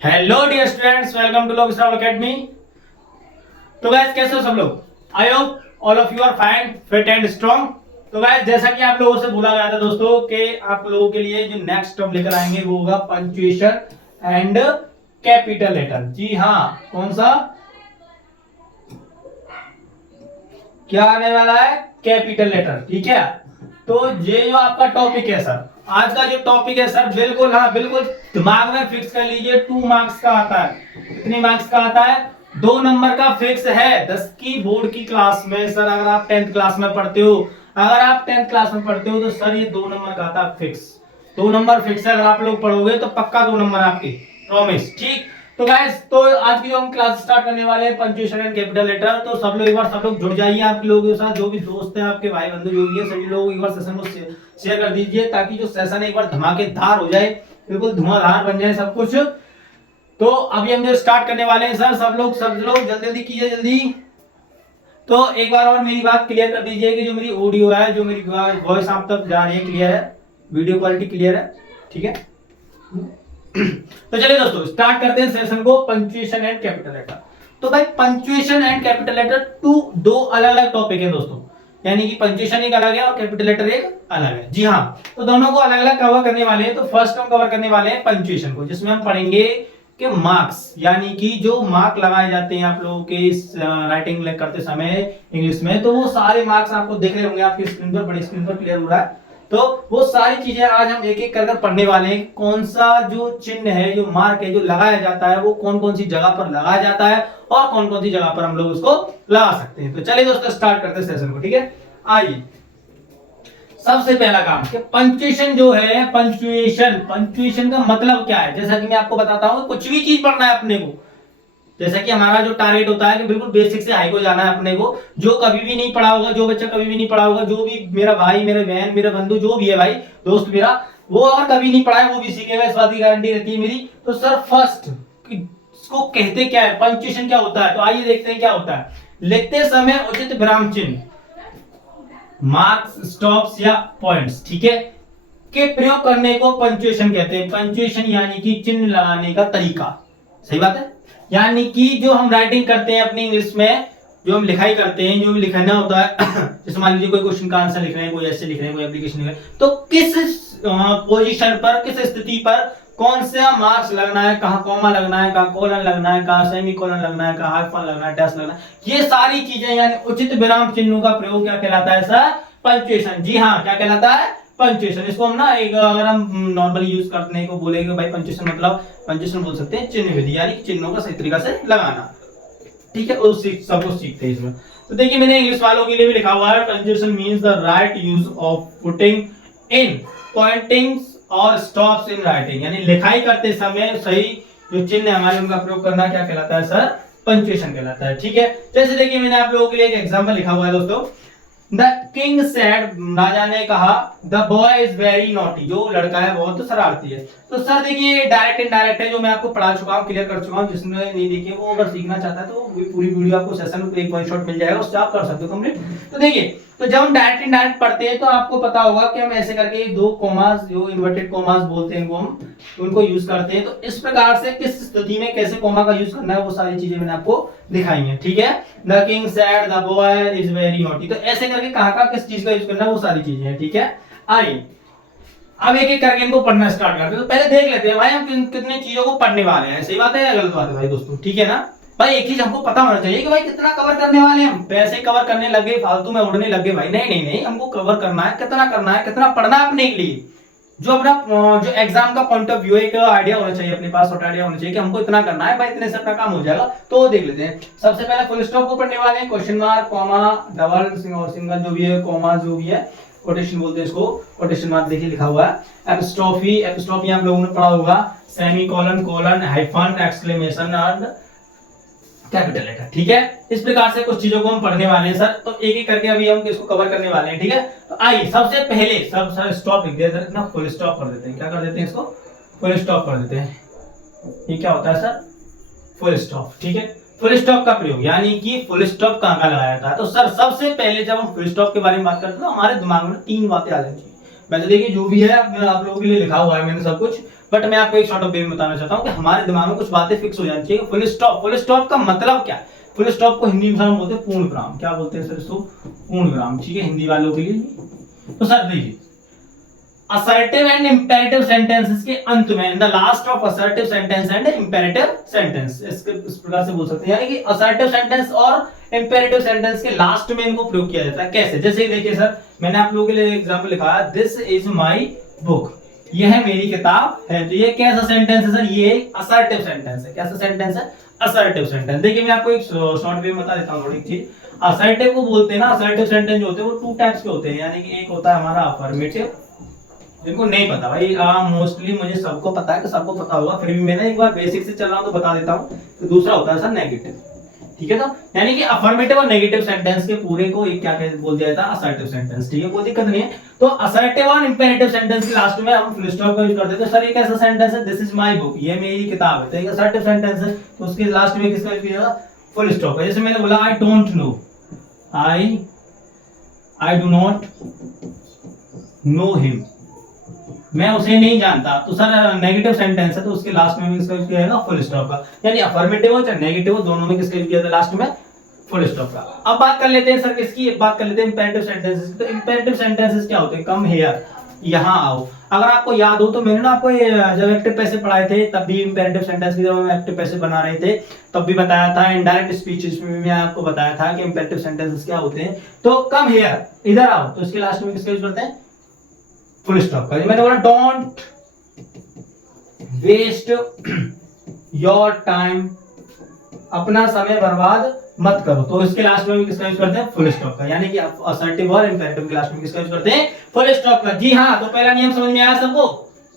Hello dear students, welcome to लोग star academy. तो guys कैसे हो सब लोग? I hope all of you are fine, fit and strong. तो गाइस जैसा कि आप लोगों से बोला गया था दोस्तों कि आप लोगों के लिए जो नेक्स्ट टर्म लेकर आएंगे वो होगा पंक्चुएशन एंड कैपिटल लेटर। जी हाँ, कौन सा? क्या आने वाला है? Capital letter. ठीक है, तो ये जो आपका टॉपिक है सर, आज का जो टॉपिक है सर, बिल्कुल हाँ बिल्कुल दिमाग में फिक्स कर लीजिए। 2 मार्क्स का आता है। कितने मार्क्स का आता है? 2 नंबर का फिक्स है 10 की बोर्ड की क्लास में। सर अगर आप 10th क्लास में पढ़ते हो, तो सर ये 2 नंबर का आता है फिक्स। 2 नंबर फिक्स है। अगर आप लोग पढ़ोगे तो पक्का 2 नंबर आपके, प्रॉमिस। ठीक, तो गाइस तो आज की जो हम क्लास स्टार्ट करने वाले हैं पंक्चुएशन एंड कैपिटल लेटर, तो सब लोग एक बार सब लोग जुड़ जाइए। आप लोगों के साथ जो भी दोस्त हैं, आपके भाई बंधु जो भी है, सभी लोग एक बार सेशन को शेयर कर दीजिए ताकि जो सेशन है एक बार धमाकेदार हो जाए, बिल्कुल धुआंधार बन जाए सब कुछ। तो अभी हम जो स्टार्ट करने वाले हैं सर, सब लोग जल्दी जल्दी कीजिए जल्दी। तो एक बार और मेरी बात क्लियर कर दीजिए कि जो मेरी ऑडियो है, जो मेरी वॉइस आप तक जा रही है, क्लियर है, वीडियो क्वालिटी क्लियर है? ठीक है, तो चलिए दोस्तों स्टार्ट करते हैं सेशन को, पंक्चुएशन एंड कैपिटल लेटर। तो भाई पंक्चुएशन एंड कैपिटल लेटर दो अलग अलग टॉपिक है दोस्तों, यानी कि पंक्चुएशन एक अलग है और कैपिटल लेटर एक अलग है। जी हाँ, तो दोनों को अलग अलग कवर करने वाले हैं। तो फर्स्ट हम कवर करने वाले हैं पंक्चुएशन को, जिसमें हम पढ़ेंगे कि मार्क्स, यानी कि जो मार्क लगाए जाते हैं आप लोगों के राइटिंग करते समय इंग्लिश में, तो वो सारे मार्क्स आपको दिख रहे होंगे आपकी स्क्रीन पर, बड़ी स्क्रीन पर क्लियर हो रहा है। तो वो सारी चीजें आज हम एक एक कर पढ़ने वाले हैं। कौन सा जो चिन्ह है, जो मार्क है, जो लगाया जाता है, वो कौन कौन सी जगह पर लगाया जाता है और कौन कौन सी जगह पर हम लोग उसको लगा सकते हैं। तो चलिए दोस्तों स्टार्ट करते हैं सेशन को। ठीक है, आइए सबसे पहला काम कि पंक्चुएशन जो है, पंक्चुएशन का मतलब क्या है। जैसा कि मैं आपको बताता हूं, कुछ भी चीज पढ़ना है अपने को, जैसा कि हमारा जो टारगेट होता है कि बिल्कुल बेसिक से हाई को जाना है अपने को। जो कभी भी नहीं पढ़ा होगा, जो बच्चा कभी भी नहीं पढ़ा होगा, जो भी मेरा भाई, मेरे बहन, मेरा बंधु जो भी है भाई, दोस्त मेरा, वो अगर कभी नहीं पढ़ा है वो भी सीखेगा, इस बात की गारंटी रहती है मेरी। तो सर फर्स्ट इसको कहते क्या है, पंक्चुएशन क्या होता है, तो आइए देखते हैं क्या होता है। लिखते समय उचित विराम चिन्ह, मार्क्स, स्टॉप्स या पॉइंट्स, ठीक है, के प्रयोग करने को पंक्चुएशन कहते हैं। पंक्चुएशन यानी कि चिन्ह लगाने का तरीका, सही बात है। यानी कि जो हम राइटिंग करते हैं अपनी इंग्लिश में, जो हम लिखाई करते हैं, जो भी लिखना होता है जैसे मान लीजिए कोई क्वेश्चन का आंसर लिख रहे हैं, कोई ऐसे लिख रहे हैं, कोई एप्लीकेशन लिख रहे हैं, तो किस पोजीशन पर, किस स्थिति पर कौन सा मार्क्स लगना है, कहाँ कॉमा लगना है, कहाँ कोलन लगना है, कहाँ सेमी कोलन लगना है, कहाँ हाइफन लगना है, डैश लगना है, ये सारी चीजें यानी उचित विराम चिन्हों का प्रयोग क्या कहलाता है सर? पंक्चुएशन। जी हाँ, क्या कहलाता है? पंक्चुएशन। इसको हम ना एक अगर हम नॉर्मली यूज करने को बोलेंगे भाई पंक्चुएशन मतलब, पंक्चुएशन बोल सकते हैं चिन्ह विधि, यानी चिन्हों का सही तरीका से लगाना। ठीक है, उस सब कुछ सीखते हैं इसमें। तो देखिए मैंने इंग्लिश वालों के लिए भी लिखा हुआ है, punctuation means the right use of putting in पॉइंटिंग्स और स्टॉप्स इन राइटिंग, यानी लिखाई करते समय सही जो चिन्ह हमारे उनका प्रयोग करना क्या कहलाता है सर? पंक्चुएशन कहलाता है। ठीक है, जैसे देखिए मैंने आप लोगों के लिए एक एग्जांपल लिखा हुआ है दोस्तों। द किंग सेड, राजा ने कहा, the boy is very naughty, जो लड़का है बहुत शरारती है। तो सर देखिए डायरेक्ट इनडायरेक्ट है, जो मैं आपको पढ़ा चुका हूँ, क्लियर कर चुका हूँ। जिसने नहीं देखी वो अगर सीखना चाहता है तो पूरी वीडियो आपको सेशन में एक वन शॉट मिल जाएगा, उससे आप कर सकते हो कंप्लीट। तो देखिए, तो जब हम डायरेक्ट इनडायरेक्ट पढ़ते हैं तो आपको पता होगा कि हम ऐसे करके 2 कॉमास, जो इन्वर्टेड कॉमास बोलते हैं इनको हम, उनको यूज करते हैं। तो इस प्रकार से किस स्थिति में कैसे कॉमा का यूज करना है वो सारी चीजें मैंने आपको दिखाई है। ठीक है, the king said the boy is very naughty, तो ऐसे करके कहां का किस चीज का यूज करना है वो सारी चीजें हैं। ठीक है, आइए अब एक एक करके इनको पढ़ना स्टार्ट करते हैं। तो पहले देख लेते हैं भाई हम कितने चीजों को पढ़ने वाले हैं। सही बात है या गलत बात है भाई दोस्तों? ठीक है ना भाई, एक चीज हमको पता होना चाहिए कि भाई कितना कवर करने वाले हैं हम। पैसे कवर करने लगे, फालतू में उड़ने लगे भाई, नहीं नहीं नहीं, हमको कवर करना है, कितना पढ़ना है अपने लिए। जो अपना जो एग्जाम का पॉइंट ऑफ व्यू है, एक आइडिया होना चाहिए अपने पास, छोटा आइडिया होना चाहिए कि हमको इतना करना है भाई, इतने से अपना काम हो जाएगा। तो देख लेते हैं। सबसे पहले फुल स्टॉप को पढ़ने वाले हैं, क्वेश्चन मार्क, कॉमा, डबल और सिंगल जो भी है, कॉमा जो भी है, कोटेशन बोलते हैं इसको, कोटेशन मार्क देखिए लिखा हुआ है, एपिस्ट्रोफी आप लोगों ने पढ़ा होगा, semi colon, colon, hyphen, exclamation और कैपिटल लेटर। ठीक है, इस प्रकार से कुछ चीजों को हम पढ़ने वाले हैं सर। तो एक एक करके अभी हम इसको कवर करने वाले हैं। ठीक है, तो आइए सबसे पहले सब सर स्टॉप लिख देते हैं ना, फुल स्टॉप कर देते हैं। क्या कर देते हैं इसको? फुल स्टॉप कर देते हैं। ये क्या होता है सर? Full stop. ठीक है, फुल स्टॉप का प्रयोग यानी कि फुल स्टॉप कहां लगाया जाता है। तो सर सबसे पहले जब हम फुल स्टॉप के बारे में बात करते हैं तो हमारे दिमाग में 3 बातें आ जाती है। वैसे देखिए जो भी है मैं आप लोगों के लिए लिखा हुआ है मैंने सब कुछ, बट मैं आपको एक शॉर्ट ऑफ वे में बताना चाहता हूँ कि हमारे दिमाग में कुछ बातें फिक्स हो जानी चाहिए। फुल स्टॉप, फुल स्टॉप का मतलब क्या है? फुल स्टॉप को हिंदी में बोलते हैं पूर्ण विराम। क्या बोलते हैं सर इसको? पूर्ण विराम। ठीक है, हिंदी वालों के लिए। तो सर देखिए, असर्टिव एंड इंपेरेटिव सेंटेंसेस के अंत में, in the last of assertive sentence and imperative sentence, इस प्रकार से बोल सकते हैं। यानी कि असर्टिव सेंटेंस और इंपेरेटिव सेंटेंस के लास्ट में इनको प्रयोग किया जाता है। कैसे? जैसे देखिए सर, मैंने आप लोगों के लिए एग्जांपल लिखा है, दिस इज माय बुक, यह मेरी किताब है। तो ये कैसा सेंटेंस है सर? ये असर्टिव सेंटेंस है। कैसा सेंटेंस है? Assertive sentence. देखिए मैं आपको एक शॉर्ट वे में बता देता हूं थोड़ी चीज। असर्टिव को बोलते हैं ना, असर्टिव सेंटेंस जो होते हैं वो टू टाइप्स के होते हैं। यानी कि एक होता है हमारा अफर्मेटिव, जिनको नहीं पता भाई, मोस्टली मुझे सबको पता है कि सबको पता होगा, फिर भी मैं ना एक बार बेसिक से चल रहा हूं तो बता देता हूं। तो दूसरा होता है सर नेगेटिव। ठीक है, तो यानी कि अफर्मेटिव और नेगेटिव सेंटेंस के पूरे को एक क्या बोल दिया जाता है? Assertive sentence. ठीक है, कोई दिक्कत नहीं है। तो असर्टिव और इंपेरेटिव सेंटेंस के लास्ट में हम फुल स्टॉप का यूज करते हैं। सर ये कैसा सेंटेंस है? दिस इज माय बुक, ये मेरी किताब है। तो एक असर्टिव सेंटेंस है, तो उसके लास्ट में किसका यूज किया जाएगा? Full stop. जैसे मैंने बोला, I don't know, I do not know him, मैं उसे नहीं जानता। तो सर नेगेटिव सेंटेंस है, तो उसके लास्ट में भी किसका यूज किया जाएगा? फुल स्टॉप का। यानी अफर्मेटिव हो चाहे नेगेटिव हो, दोनों में किसका यूज किया जाता है? लास्ट में फुल स्टॉप का। अब बात कर लेते हैं सर किसकी? बात कर लेते हैं इंपेरेटिव सेंटेंसेस। तो इंपेरेटिव सेंटेंसेस क्या होते हैं? कम हियर, यहां आओ। अगर आपको याद हो तो मैंने ना आपको जब एक्टिव पैसे पढ़ाए थे तब भी इंपेरेटिव सेंटेंस की जब हम एक्टिव पैसे बना रहे थे तब भी बताया था। इनडायरेक्ट स्पीचेस में भी मैं आपको बताया था कि इंपेरेटिव सेंटेंसेस क्या होते हैं। तो कम हियर, इधर आओ, तो इसके लास्ट में किसका यूज करते हैं? फुल स्टॉप का। मैंने बोला डोंट वेस्ट योर टाइम, अपना समय बर्बाद मत करो, तो इसके लास्ट में भी किसका यूज करते हैं? फुल स्टॉप का। यानी कि असर्टिव और इंपेरेटिव के लास्ट में किसका यूज करते हैं? फुल स्टॉप का। जी हाँ, तो पहला नियम समझ में आया सबको?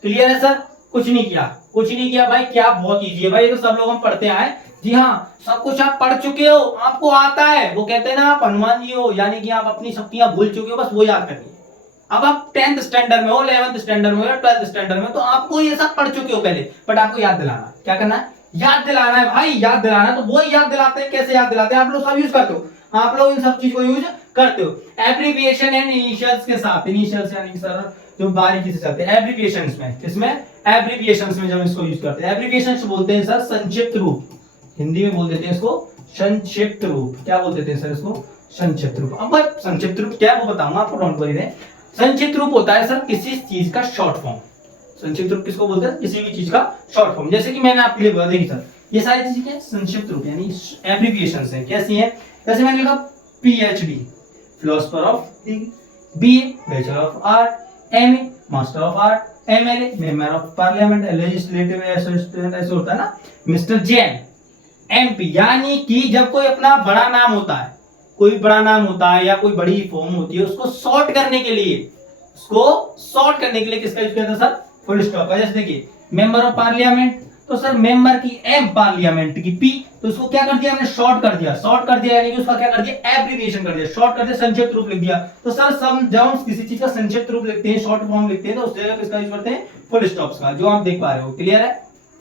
क्लियर है सर? कुछ नहीं किया, कुछ नहीं किया भाई, क्या बहुत इजी है भाई, ये तो सब लोग हम पढ़ते आए। जी हाँ, सब कुछ आप पढ़ चुके हो, आपको आता है। वो कहते हैं ना आप हनुमान जी हो, यानी कि आप अपनी शक्तियां भूल चुके हो, बस वो याद करनी है। अब आप 10th स्टैंडर्ड में हो, 11th स्टैंडर्ड में हो या 12th स्टैंडर्ड में, तो आपको ये सब पढ़ चुके हो पहले, बट आपको याद दिलाना। क्या करना है? याद दिलाना है भाई, याद दिलाना है। तो वो याद दिलाते हैं, कैसे याद दिलाते हैं? आप लोग सब यूज करते हो, आप लोग इन सब चीज को यूज करते हो एब्रिविएशन एंड इनिशियल्स के साथ। इनिशियल्स यानी सर जो बारीकी से चलते हैं, एब्रिविएशंस में। किसमें? एब्रिविएशंस में जब इसको यूज करते हैं। एब्रिविएशंस बोलते हैं सर संक्षिप्त रूप, हिंदी में बोल देते हैं इसको संक्षिप्त रूप। क्या बोल देते हैं सर इसको? संक्षिप्त रूप। अब भाई संक्षिप्त रूप क्या है वो बताऊंगा आपको, डोंट वरी। संक्षिप्त रूप होता है सर किसी चीज का शॉर्ट फॉर्म। संक्षिप्त रूप किसको बोलते हैं? किसी भी चीज का शॉर्ट फॉर्म। जैसे कि मैंने आपके लिए बोला, देखिए सर ये सारी चीजें क्या संक्षिप्त रूप यानी एब्रिविएशंस हैं। कैसी हैं? जैसे मैंने लिखा PhD, philosopher of thinking, BA, bachelor of art, MA, master of art, MLA, member of parliament, legislative assistant, ऐसे होता है ना, मिस्टर जैन, एमपी। यानी कि जब कोई अपना बड़ा नाम होता है, कोई बड़ा नाम होता है या कोई बड़ी फॉर्म होती है, उसको शॉर्ट करने के लिए, किसका यूज किया था सर? फुल स्टॉप का। जैसे देखिए मेंबर ऑफ पार्लियामेंट, तो सर मेंबर की एम, पार्लियामेंट की पी, तो उसको क्या कर दिया हमने? शॉर्ट कर दिया। शॉर्ट कर दिया यानी कि उसका क्या कर दिया? एब्रिविएशन कर दिया, शॉर्ट कर दिया, संक्षिप्त रूप लिख दिया। तो सर जब हम किसी चीज का संक्षिप्त रूप लिखते हैं, शॉर्ट फॉर्म लिखते हैं, तो उस जगह किसका यूज करते हैं? फुल स्टॉप्स का, जो आप देख पा रहे हो। क्लियर है?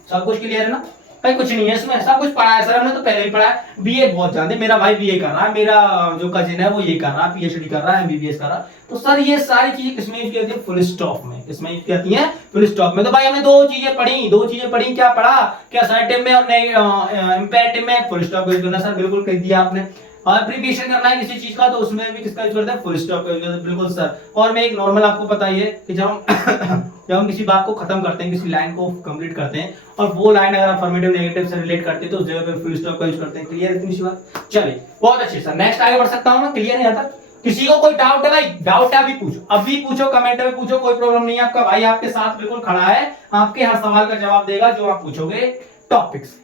सब कुछ क्लियर है ना भाई? कुछ नहीं है इसमें, सब कुछ पढ़ा है सर हमने, तो पहले ही पढ़ा है। बीए बहुत जानते, मेरा भाई बीए कर रहा है, मेरा जो कजिन है वो ये कर रहा है, पीएचडी कर रहा है, एमबीबीएस कर रहा है। तो सर ये सारी चीजें किसमें यूज की जाती है? फुल स्टॉप में। किसमें यूज की जाती है? फुल स्टॉप में। तो भाई हमने दो चीजें पढ़ी। क्या पढ़ा? कि असर्टिव में और इंपेरेटिव में फुल स्टॉप का यूज करना। सर बिल्कुल कह दिया आपने। एब्रिविएशन करना है किसी चीज का, तो उसमें भी किसका यूज करते हैं? फुल स्टॉप का यूज करते हैं। बिल्कुल सर। और मैं एक नॉर्मल आपको बताइए कि जब हम किसी बात को खत्म करते हैं, किसी लाइन को कंप्लीट करते हैं, और वो लाइन अगर अफर्मेटिव नेगेटिव से रिलेट करते हैं, तो उस जगह पे फुल स्टॉप का यूज करते हैं। क्लियर है इतनी सी बात? चलिए बहुत अच्छे सर, नेक्स्ट आगे बढ़ सकता हूं मैं? क्लियर है यहाँ तक? किसी को कोई डाउट है भाई? डाउट है अभी पूछो, अभी पूछो, कमेंट में पूछो, कोई प्रॉब्लम नहीं है। आपका भाई आपके साथ बिल्कुल खड़ा है, आपके हर सवाल का जवाब देगा जो आप पूछोगे टॉपिक्स।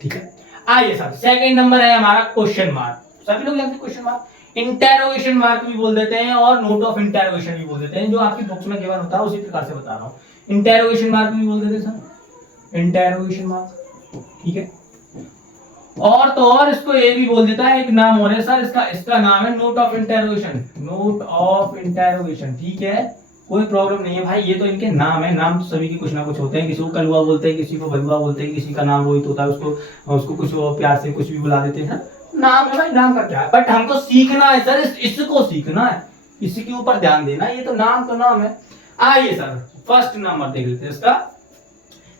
ठीक है, आइए सर सेकंड नंबर है हमारा क्वेश्चन मार्क। सभी लोग जानते हैं क्वेश्चन मार्क, इंटेरोगेशन मार्क भी बोल देते हैं और नोट ऑफ इंटेरोगेशन भी बोल देते हैं। जो आपकी बुक्स में गिवन होता है उसी प्रकार से बता रहा हूं। इंटेरोगेशन मार्क भी बोल देते हैं सर, इंटेरोगेशन मार्क। ठीक है, और तो और इसको ये भी बोल देता है, एक नाम और है सर इसका नाम है note of interrogation. Note of interrogation. ठीक है, कोई प्रॉब्लम नहीं है भाई, ये तो इनके नाम है। नाम तो सभी के कुछ ना कुछ होते हैं, किसी को कलुआ बोलते हैं, किसी को बलुआ बोलते हैं, किसी का नाम रोहित होता है, उसको कुछ प्यार से कुछ भी बुला देते हैं। नाम है भाई, नाम का क्या है, बट हमको सीखना है सर, इसको सीखना है, इसी के ऊपर ध्यान देना। ये तो नाम है। आइए सर फर्स्ट नंबर देख लेते हैं इसका,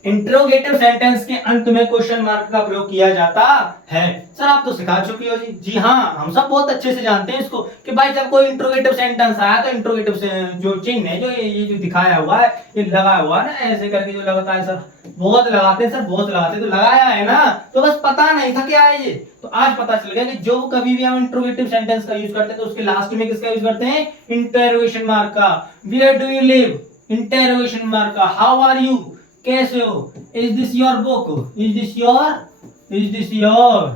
इंट्रोगेटिव सेंटेंस के अंत में क्वेश्चन मार्क का प्रयोग किया जाता है। सर आप तो सिखा चुकी हो जी। जी हाँ, हम सब बहुत अच्छे से जानते हैं इसको कि भाई जब कोई इंट्रोगेटिव सेंटेंस आया तो इंट्रोगेटिव से जो चिन्ह है, जो ये जो दिखाया हुआ है, ये लगा हुआ है ना ऐसे करके जो लगाता है, सर बहुत लगाते हैं, सर बहुत लगाते हैं, तो लगाया है ना, तो बस पता नहीं था क्या है ये, तो आज पता चल गया कि जो कभी भी हम इंट्रोगेटिव सेंटेंस का यूज करते हैं तो उसके लास्ट में किसका यूज करते हैं? इंटरोगेशन मार्क का। Where do you live? Interrogation mark का। How are you? कैसे हो? Is this your book? Is this your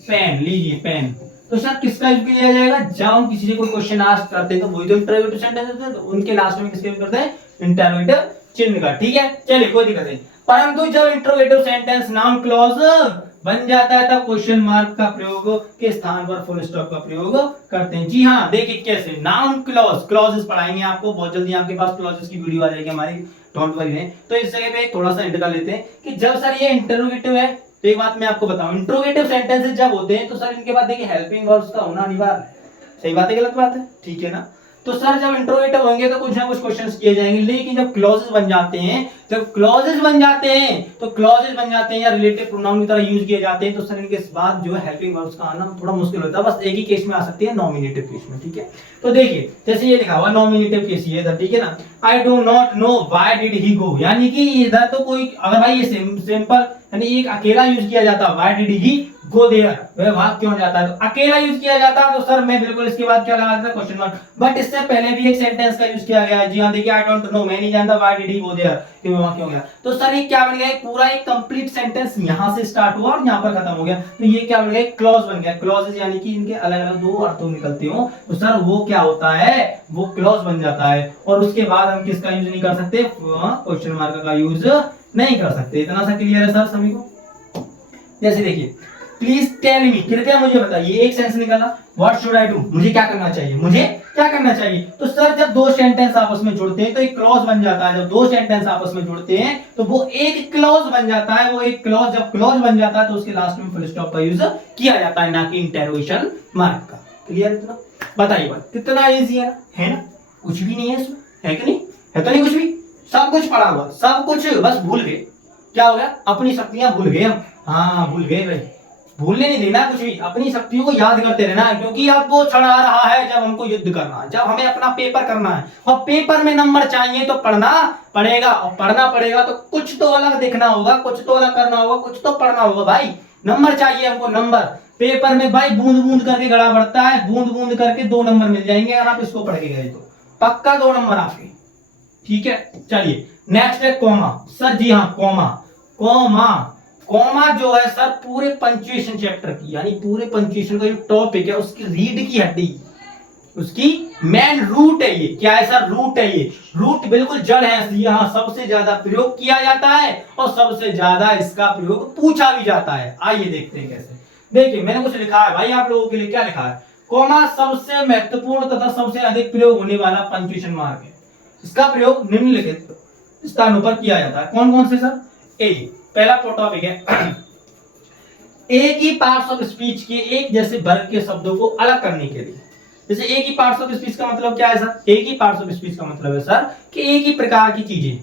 pen? लीजिए पेन। तो सर किसका यूज किया जाएगा? जब हम किसी से कोई क्वेश्चन आस्क करते हैं तो वही तो इंटरोगेटिव सेंटेंस होते हैं, तो उनके लास्ट में किसका यूज करते हैं? इंटरोगेटिव चिन्ह का। ठीक है, चलिए कोई दिक्कत नहीं। परंतु जब इंटरोगेटिव सेंटेंस नाउन क्लॉज बन जाता है तब क्वेश्चन मार्क का प्रयोग के स्थान पर फुल स्टॉप का प्रयोग करते हैं। जी हाँ, देखिए कैसे। नाउन क्लॉज, क्लॉजेस पढ़ाएंगे आपको बहुत जल्दी, आपके पास क्लॉजेस की वीडियो आ जाएगी हमारी, डोंट वरी। तो इस जगह पे थोड़ा सा हिंट कर लेते हैं कि जब सर ये इंटरोगेटिव है तो एक बात मैं आपको बताऊं, इंट्रोगेटिव सेंटेंसेस जब होते हैं तो सर इनके बाद देखिए हेल्पिंग वर्ब्स का होना अनिवार्य है। सही बात है गलत बात है? ठीक है ना। तो सर जब इंट्रोगेटिव होंगे तो कुछ ना कुछ क्वेश्चंस किए जाएंगे, लेकिन जब क्लॉजेस बन जाते हैं, तो क्लॉजेस बन जाते हैं या रिलेटिव प्रोनाउन की तरह यूज किए जाते हैं, तो सर इनके बाद जो है हेल्पिंग वर्ब्स का आना थोड़ा मुश्किल होता है। बस एक ही केस में आ सकती है, नॉमिनेटिव केस में। ठीक है, तो देखिए जैसे ये लिखा हुआ नॉमिनेटिव केस ये इधर, ठीक है ना। I do not know why did he go, यानी कि इधर तो कोई, अगर भाई ये सिंपल यानी एक अकेला यूज किया जाता, why did he go there, वह वहां क्यों जाता है, तो अकेला यूज किया जाता तो सर मैं बिल्कुल इसके बाद क्या लगा देता? Question mark. बट इससे पहले भी एक सेंटेंस का यूज किया गया है। जी हां, देखिए आई डोंट नो, मैं नहीं जानता, why did he go there, कि वहां क्यों गया। तो सर ये क्या बन गया? पूरा एक कंप्लीट सेंटेंस यहां से स्टार्ट हुआ और यहां पर खत्म हो गया, तो ये क्या बन गया? क्लॉज बन गया। क्लॉजेस यानी कि इनके अलग अलग दो अर्थों निकलते हो, तो सर वो क्या होता है? वो क्लॉज बन जाता है। और उसके बाद हम किसका यूज नहीं कर सकते? क्वेश्चन मार्क का यूज नहीं कर सकते। इतना सा क्लियर है सर सभी को? जैसे देखिए, प्लीज टेल मी, कृपया मुझे बताइए, एक सेंस निकाला, व्हाट शुड आई डू, मुझे क्या करना चाहिए, मुझे क्या करना चाहिए। तो सर जब दो सेंटेंस आपस में जुड़ते हैं तो एक क्लॉज बन जाता है। जब दो सेंटेंस आपस में जुड़ते हैं तो वो एक क्लॉज बन जाता है। वो एक क्लॉज, जब क्लॉज बन जाता है तो उसके लास्ट में फुल स्टॉप का यूज किया जाता है, ना कि इंटरोगेशन मार्क का। क्लियर? इतना बताइए बात, कितना इजी है ना? कुछ भी नहीं है इसमें, है कि नहीं? है तो नहीं कुछ भी, सब कुछ पढ़ा हुआ, सब कुछ, बस भूल गए। क्या हो गया? अपनी शक्तियां भूल गए हम। हाँ भूल गए भाई, भूलने नहीं देना कुछ भी, अपनी शक्तियों को याद करते रहना है, क्योंकि अब वो क्षण आ रहा है जब हमको युद्ध करना है, जब हमें अपना पेपर करना है, और पेपर में नंबर चाहिए तो पढ़ना पड़ेगा, और पढ़ना पड़ेगा तो कुछ तो अलग देखना होगा, कुछ तो अलग करना होगा, कुछ तो पढ़ना होगा भाई। नंबर चाहिए हमको, नंबर। पेपर में भाई बूंद बूंद करके गड़ा बढ़ता है, बूंद बूंद करके 2 नंबर मिल जाएंगे अगर आप इसको पढ़ के गए तो, पक्का 2 नंबर आपके। ठीक है, चलिए नेक्स्ट है कॉमा। सर जी हाँ, कॉमा। कॉमा जो है सर पूरे पंक्चुएशन चैप्टर की, यानी पूरे पंक्चुएशन का जो टॉपिक है उसकी रीढ़ की हड्डी, उसकी मेन रूट है ये। क्या है सर? रूट है ये। रूट बिल्कुल जड़ है, यहाँ सबसे ज्यादा प्रयोग किया जाता है और सबसे ज्यादा इसका प्रयोग पूछा भी जाता है। आइए देखते हैं कैसे। देखिए मैंने कुछ लिखा है भाई आप लोगों के लिए। क्या लिखा है? कॉमा सबसे महत्वपूर्ण तथा सबसे अधिक प्रयोग होने वाला पंक्चुएशन मार्क है। इसका प्रयोग निम्नलिखित स्थानों पर किया जाता है। कौन कौन से सर? ए, पहला टॉपिक है एक ही पार्ट्स ऑफ स्पीच के एक जैसे वर्ग के शब्दों को अलग करने के लिए। जैसे एक ही पार्ट्स ऑफ स्पीच का मतलब क्या है सर? एक ही पार्ट्स ऑफ स्पीच का मतलब है सर कि एक ही प्रकार की चीजें,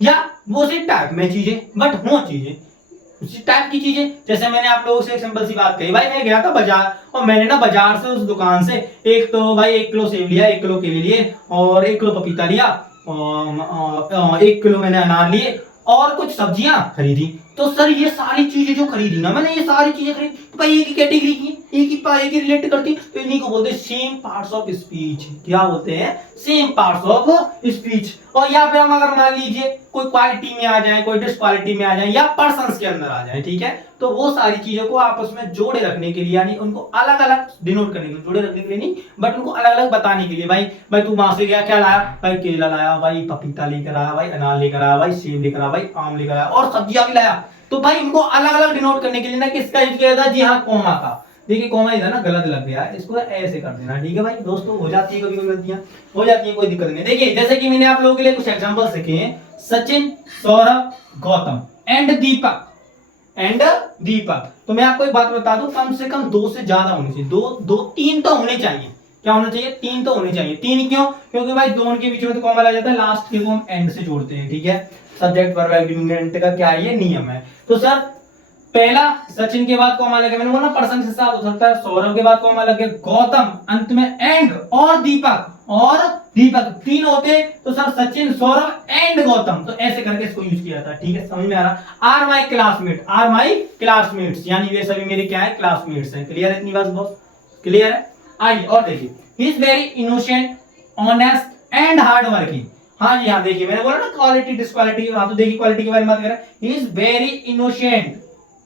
या वो उसी टाइप में चीजें, बट हो चीजें उसी टाइप की चीजें। जैसे मैंने आप लोगों से एक सिंपल सी बात कही, भाई मैं गया था बाजार और मैंने ना बाजार से उस दुकान से एक तो भाई 1 किलो सेब लिया, 1 किलो केले लिए, और 1 किलो पपीता लिया, और 1 किलो मैंने अनार लिए, और कुछ सब्जियां खरीदी। तो सर ये सारी चीजें जो खरीदी ना मैंने, ये सारी चीजें खरीदी तो भाई एक ही कैटेगरी की, एक ही रिलेट करती, तो इन्हीं को बोलते हैं सेम पार्ट्स ऑफ स्पीच। क्या बोलते हैं? Same parts of speech. और या फिर हम अगर मान लीजिए कोई क्वालिटी में आ जाए, कोई डिस्क्वालिटी में आ जाए, या पर्सन्स के अंदर आ जाए, ठीक है, तो वो सारी चीजों को आपस में जोड़े रखने के लिए, यानी उनको अलग अलग डिनोट करने के लिए, जोड़े रखने के लिए नहीं बट उनको अलग अलग बताने के लिए। भाई तू वहां से गया, क्या लाया? भाई केला लाया, भाई पपीता लेकर आया, भाई अनार लेकर आया, भाई सेब लेकर आया, भाई आम लेकर आया, और सब्जियां भी लाया। तो भाई उनको अलग अलग डिनोट करने के लिए ना किसका यूज किया था? जी हाँ, कॉमा का। देखिए कॉमा इधर ना गलत लग गया, इसको ऐसे कर देना। ठीक है भाई दोस्तों, हो जाती है कभी कभी गलतियां, हो जाती है, कोई दिक्कत नहीं। देखिए जैसे कि मैंने आप लोगों के लिए कुछ एग्जांपल लिखे हैं, सचिन, सौरभ, गौतम एंड दीपक, तो मैं आपको एक बात बता दूं, कम से कम 2 से ज्यादा होने चाहिए, 3 तो होने चाहिए। क्या होना चाहिए? 3 तो होने चाहिए। 3 क्यों? क्योंकि भाई 2 के बीच में तो कॉमा लग जाता है, लास्ट के को हम एंड से जोड़ते हैं। ठीक है, सब्जेक्ट वर्ब एग्रीगेंट का क्या है, ये नियम है। तो सर पहला सचिन के बाद कॉमा लगे, मैंने बोला पर्सन के साथ हो सकता है, सौरभ के बाद कॉमा लगे, गौतम अंत में एंड, और दीपक तीन होते तो सर सचिन सौरभ एंड गौतम, तो ऐसे करके इसको यूज किया था। ठीक है, समझ में आ रहा। आर माई क्लासमेट्स, यानी वे सभी मेरे क्या है, क्लासमेट्स हैं। क्लियर है इतनी बात बॉस, क्लियर है। आइए और देखिए, he is very innocent, honest and hard working. हाँ जी हाँ, देखिए मैंने बोला ना क्वालिटी डिसक्वालिटी, हाँ तो देखिए क्वालिटी के बारे में बात करें, ही इज वेरी इनोसेंट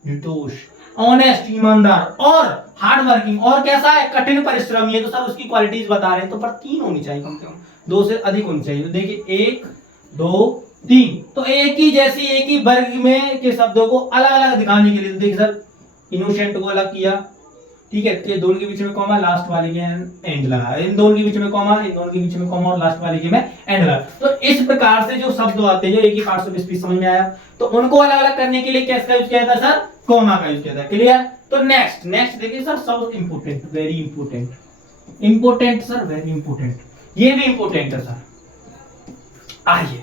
निर्दोष, ऑनेस्ट ईमानदार, और हार्ड वर्किंग, और कैसा है, कठिन परिश्रमी है। तो सर उसकी क्वालिटीज बता रहे हैं, तो पर तीन होनी चाहिए कम से कम, दो से अधिक होनी चाहिए। तो देखिए 1 2 3, तो एक ही जैसी एक ही वर्ग में के शब्दों को अलग अलग दिखाने के लिए, तो देखिए सर इनोसेंट को अलग किया, ठीक है, ये दोनों के बीच में कॉमा, लास्ट वाले के एंड लगा, इन दोनों के बीच में कॉमा, इन दोनों के बीच में कॉमा, और लास्ट वाले के में एंड लगा। तो इस प्रकार से जो शब्द आते हैं जो एक ही पार्ट्स ऑफ स्पीच, समझ में आया, तो उनको अलग अलग करने के लिए किसका यूज किया था सर, कॉमा का यूज किया था। क्लियर। तो नेक्स्ट देखिए सर, सब important, very important sir, very important, ये भी इंपोर्टेंट है सर। आइए,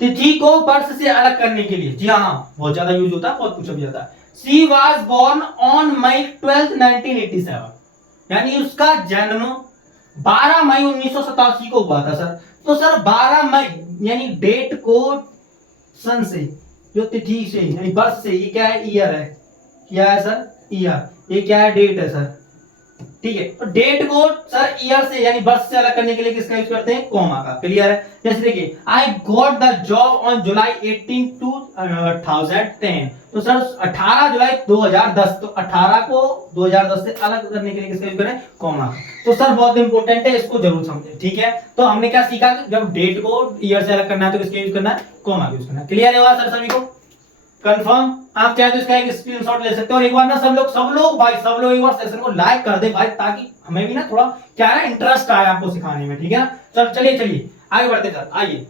तिथि को वर्ष से अलग करने के लिए, जी हाँ बहुत ज्यादा यूज होता है, बहुत पूछा भी जाता है। She was born on May 12, 1987, यानी उसका जन्म 12 मई 1987 को हुआ था सर। तो सर 12 मई यानी डेट को सन से, जो तिथि से यानी वर्ष से, ये क्या है, ईयर है, क्या है सर, ईयर, ये क्या है, डेट है सर। ठीक है, तो डेट को सर ईयर से यानी वर्ष से अलग करने के लिए किसका यूज करते हैं, कॉमा का। क्लियर है। जैसे देखिए, I got the job on July 18, 2010, तो सर 18 जुलाई 2010, तो 18 को 2010 से अलग करने के लिए किसका यूज करें, कॉमा। तो सर बहुत इंपॉर्टेंट है, इसको जरूर समझें। ठीक है, तो हमने क्या सीखा, जब डेट को ईयर से अलग करना है तो किसका यूज करना है, कॉमा का यूज करना है। क्लियर है सर सभी को, कंफर्म। आप चाहे तो इसका एक स्क्रीनशॉट ले सकते हो, और एक बार ना सब लोग एक बार सेशन को लाइक कर दे भाई, ताकि हमें भी ना थोड़ा क्या है, इंटरेस्ट आए आपको सिखाने में। ठीक है, चलिए आगे बढ़ते सर। आइए,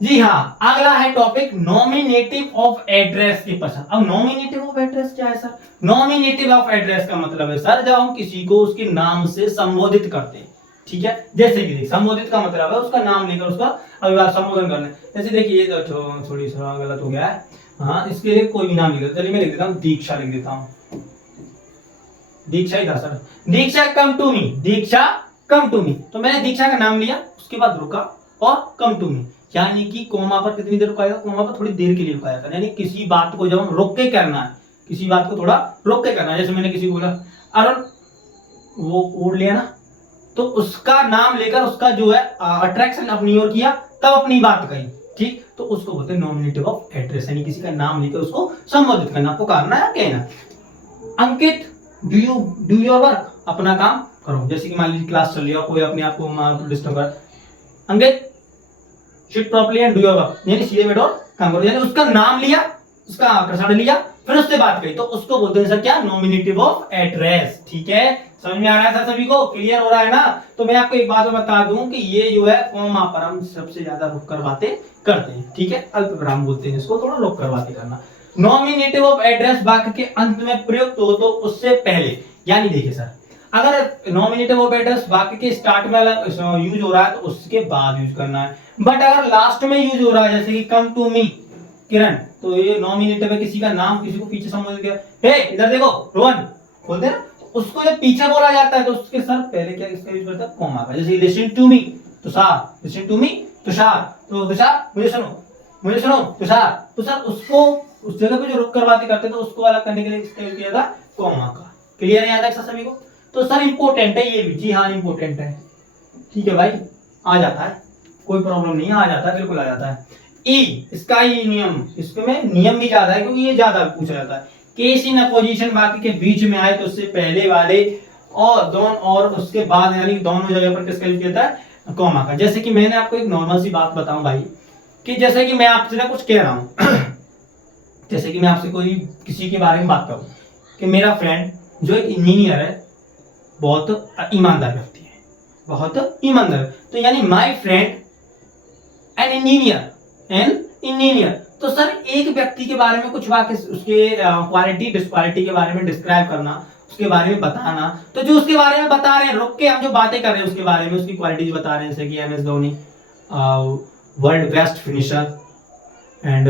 जी हाँ, अगला है टॉपिक नॉमिनेटिव ऑफ एड्रेस के पश्चात। अब नॉमिनेटिव ऑफ एड्रेस क्या है सर, नॉमिनेटिव ऑफ एड्रेस का मतलब है सर जब हम किसी को उसके नाम से संबोधित करते हैं। ठीक है, जैसे कि संबोधित का मतलब है उसका नाम लेकर उसका अभिवादन संबोधन करना। जैसे देखिए ये तो थोड़ी सा गलत हो गया है, हाँ इसके लिए कोई भी नाम लिख देता, चलिए मैं लिख देता हूँ दीक्षा, लिख देता हूँ दीक्षा ही था sir, Diksha come to me, तो मैंने दीक्षा का नाम लिया, उसके बाद रुका और कम टू मी, यानी कि कोमा पर कितनी देर रुकाया, कोमा पर थोड़ी देर के लिए रुकाया था, यानी किसी बात को जब हम रोक के करना है, किसी बात को थोड़ा रोक के करना है। जैसे मैंने किसी को बोला अरुण, वो उड़ लिया ना, तो उसका नाम लेकर उसका जो है अट्रैक्शन अपनी ओर किया, तब अपनी बात कही। ठीक, तो उसको बोलते हैं नॉमिनेटिव ऑफ एड्रेस, यानी किसी का नाम लेकर उसको संबोधित करना, पुकारना या कहना। अंकित डू योर वर्क, अपना काम करो। जैसे कि मान लीजिए क्लास चल रही है और कोई अपने आप को डिस्टर्ब कर, Ankit sit properly and do your work, यानी सीधे बैठो और काम करो, यानी उसका नाम लिया, उसका प्रसारण लिया, फिर उससे बात कही, तो उसको बोलते हैं सर क्या, नॉमिनेटिव ऑफ एड्रेस। ठीक है, समझ में आ रहा है सर सभी को, क्लियर हो रहा है ना। तो मैं आपको एक बात बता दूं कि ये जो है कॉमा पर हम सबसे ज्यादा रुक कर बातें करते हैं। ठीक है, अल्प विराम बोलते हैं इसको, थोड़ा रुक कर बातें करना। नॉमिनेटिव ऑफ एड्रेस वाक्य के अंत में प्रयुक्त हो तो उससे पहले, यानी देखिए सर अगर नॉमिनेटिव ऑफ एड्रेस वाक्य के स्टार्ट में यूज हो रहा है तो उसके बाद यूज करना है, बट अगर लास्ट में यूज हो रहा है, जैसे कि कम टू मी किरण, तो ये नॉमिनेटिव है, किसी का नाम किसी को पीछे संबोधित किया, हे इधर देखो रोहन, बोलते हैं ना, उसको जब पीछे बोला जाता है तो उसके सर पहले क्या इसका यूज करता है, कॉमा का। जैसे listen to me Tushar, listen to me Tushar, तो तुषार मुझे सुनो तुषार, तो सर उसको उस जगह पे जो रुक कर बातें करते हैं तो उसको अलग करने के लिए इसका यूज किया था, कॉमा का। क्लियर है यहाँ तक सभी को। तो सर इंपॉर्टेंट है ये भी, जी हाँ इंपॉर्टेंट है। ठीक है भाई, आ जाता है, कोई प्रॉब्लम नहीं है, आ जाता है, बिल्कुल आ जाता है। ई, इसका ही नियम, इसमें नियम भी ज्यादा है क्योंकि ये ज्यादा पूछा जाता है। केस इन अपोजिशन वाक्य के बीच में आए तो उससे पहले वाले और दोनों और उसके बाद यानी दोनों जगह पर किसका यूज किया है, कॉमा का। जैसे कि मैंने आपको एक नॉर्मल सी बात बताऊं भाई, कि जैसे कि मैं आपसे ना कुछ कह रहा हूं जैसे कि मैं आपसे कोई किसी के बारे में बात करूं कि मेरा फ्रेंड जो एक इंजीनियर है, बहुत ईमानदार व्यक्ति है, बहुत ईमानदार, तो यानी माय फ्रेंड एन इंजीनियर, तो सर एक व्यक्ति के बारे में कुछ वाक्य उसके क्वालिटी डिसक्वालिटी के बारे में डिस्क्राइब करना, उसके बारे में बताना, तो जो उसके बारे में बता रहे हैं, रुक के हम जो बातें कर रहे हैं उसके बारे में, उसकी क्वालिटीज बता रहे हैं, जैसे कि MS Dhoni, world best finisher and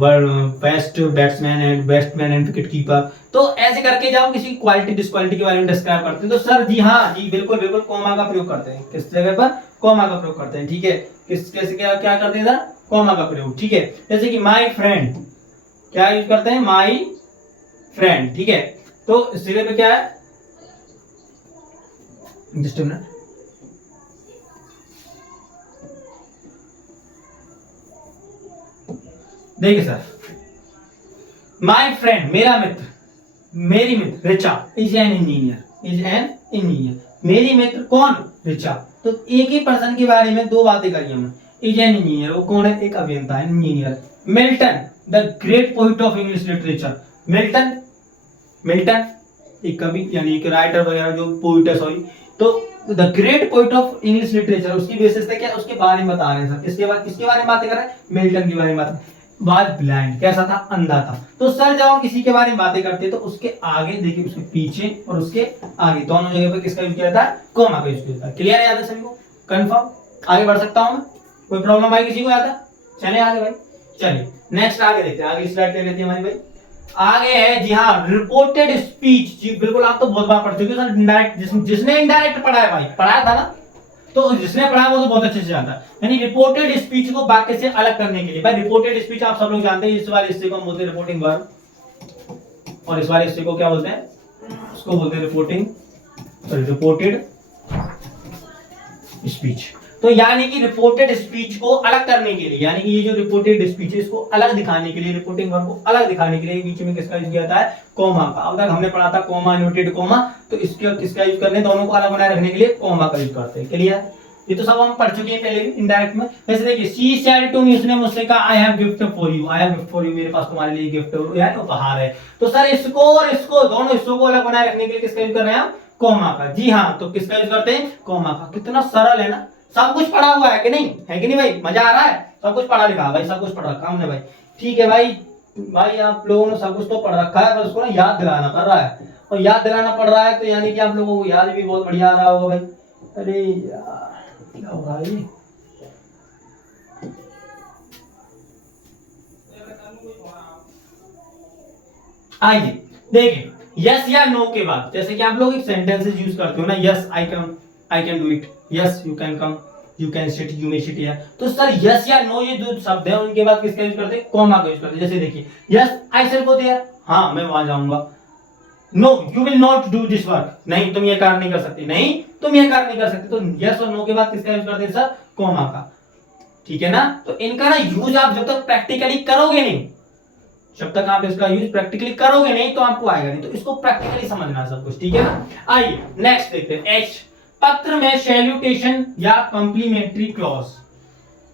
world best batsman and batsman and wicket keeper. तो ऐसे करके जब हम किसी क्वालिटी डिसक्वालिटी के बारे में डिस्क्राइब करते हैं तो सर जी हाँ जी बिल्कुल बिल्कुल कॉमा का प्रयोग करते हैं। किस जगह पर? कॉमा का प्रयोग करते हैं। ठीक है, किस कैसे क्या क्या करते हैं सर? कॉमा का प्रयोग। ठीक है, जैसे कि माय फ्रेंड, क्या यूज करते हैं? My friend. ठीक है, तो इस जगह पे क्या है? जस्ट अ मिनट, देखिए सर, माय फ्रेंड मेरा मित्र, मेरी मित्र Richa is an engineer, is an engineer. मेरी मित्र कौन? रिचा। तो एक ही पर्सन के बारे में दो बातें करी हमने। इज एन इंजीनियर, वो कौन है? एक अभियंता है, engineer. Milton the great poet of English literature. Milton, Milton एक कवि यानी एक राइटर वगैरह जो पोइट है, सॉरी। तो the great poet of English literature, उसकी विशेषता क्या? उसके बारे में बता रहे हैं सर। किसके बारे में बातें कर रहे हैं? मिल्टन के बारे में बात। वाज ब्लाइंड, कैसा था? अंधा था। तो सर जब हम किसी के बारे में बातें करते हैं तो उसके आगे देखिए, उसके पीछे और उसके आगे दोनों जगह पर किसका यूज किया जाता है? कॉमा का यूज किया जाता है। क्लियर है? याद है सभी को? कंफर्म? आगे बढ़ सकता हूं मैं? कोई प्रॉब्लम आई किसी को? याद है? चले आगे भाई, चलिए नेक्स्ट आगे देखते हैं। आगे स्लाइड ले लेते हैं हमारी भाई। आगे है जी हाँ, रिपोर्टेड स्पीच। जी बिल्कुल, आप तो बहुत बार पढ़ चुके हो सर। इनडायरेक्ट, जिसने इनडायरेक्ट पढ़ा है भाई, पढ़ाया था ना, तो जिसने पढ़ा वो तो बहुत अच्छे से जानता है। यानी रिपोर्टेड स्पीच को वाक्य से अलग करने के लिए भाई, रिपोर्टेड स्पीच आप सब लोग जानते हैं। इस वाले हिस्से को हम बोलते हैं रिपोर्टिंग वर्ब, और इस वाले हिस्से को क्या बोलते हैं? उसको बोलते हैं रिपोर्टिंग, सॉरी रिपोर्टेड स्पीच। तो यानी कि रिपोर्टेड स्पीच को अलग करने के लिए, यानी कि ये जो रिपोर्टेड स्पीच है इसको अलग दिखाने के लिए, रिपोर्टिंग वर्ब को अलग दिखाने के लिए बीच में किसका यूज किया जाता है? कॉमा का। अब तक हमने पढ़ा था कॉमा, इन्वर्टेड कॉमा, तो इसके किसका यूज करने? दोनों को अलग बनाए रखने के लिए कॉमा का यूज करते हैं। क्लियर? ये तो सब हम पढ़ चुके हैं पहले भी इनडायरेक्ट में। वैसे देखिए, शी सेड टू मी, उसने मुझसे कहा I have gift for you, I have gift for you, मेरे पास तुम्हारे लिए गिफ्ट है, उपहार है। तो सर इसको और इसको, दोनों हिस्सों को अलग बनाए रखने के लिए किसका यूज कर रहे हैं हम? कॉमा का। जी हाँ, तो किसका यूज करते हैं? कॉमा का। कितना सरल है ना, सब कुछ पढ़ा हुआ है कि नहीं? है कि नहीं भाई? मजा आ रहा है? सब कुछ पढ़ा लिखा भाई, सब कुछ पढ़ रखा हमने भाई। ठीक है भाई, भाई आप लोगों ने सब कुछ तो पढ़ रखा है, पर उसको ना याद दिलाना पड़ रहा है, और याद दिलाना पड़ रहा है तो यानी कि आप लोगों को याद भी बहुत बढ़िया आ रहा होगा भाई। अरे यार क्या हो रहा है? आइए देखिए, यस या नो के बाद, जैसे कि आप लोग एक सेंटेंसेस यूज करते हो ना, yes I can do it, yes you can come, you can sit, you may sit here. तो सर यस या नो ये जो शब्द है उनके बाद किसका यूज करते हैं? कॉमा का यूज करते हैं। जैसे देखिए, yes I shell go there, हाँ मैं वहां जाऊंगा। No you will not do this work, नहीं तुम ये कार्य नहीं कर सकते, नहीं तुम ये कार्य नहीं कर सकते। तो यस और नो के बाद किसका यूज करते हैं सर? कॉमा का। ठीक है ना? तो इनका ना यूज आप जब तक प्रैक्टिकली करोगे नहीं, जब तक आप इसका यूज प्रैक्टिकली करोगे नहीं तो आपको आएगा नहीं। तो इसको प्रैक्टिकली समझना सब कुछ। ठीक है ना? आइए नेक्स्ट देखते हैं। एच, पत्र में सैल्यूटेशन या कॉम्प्लीमेंट्री क्लॉज,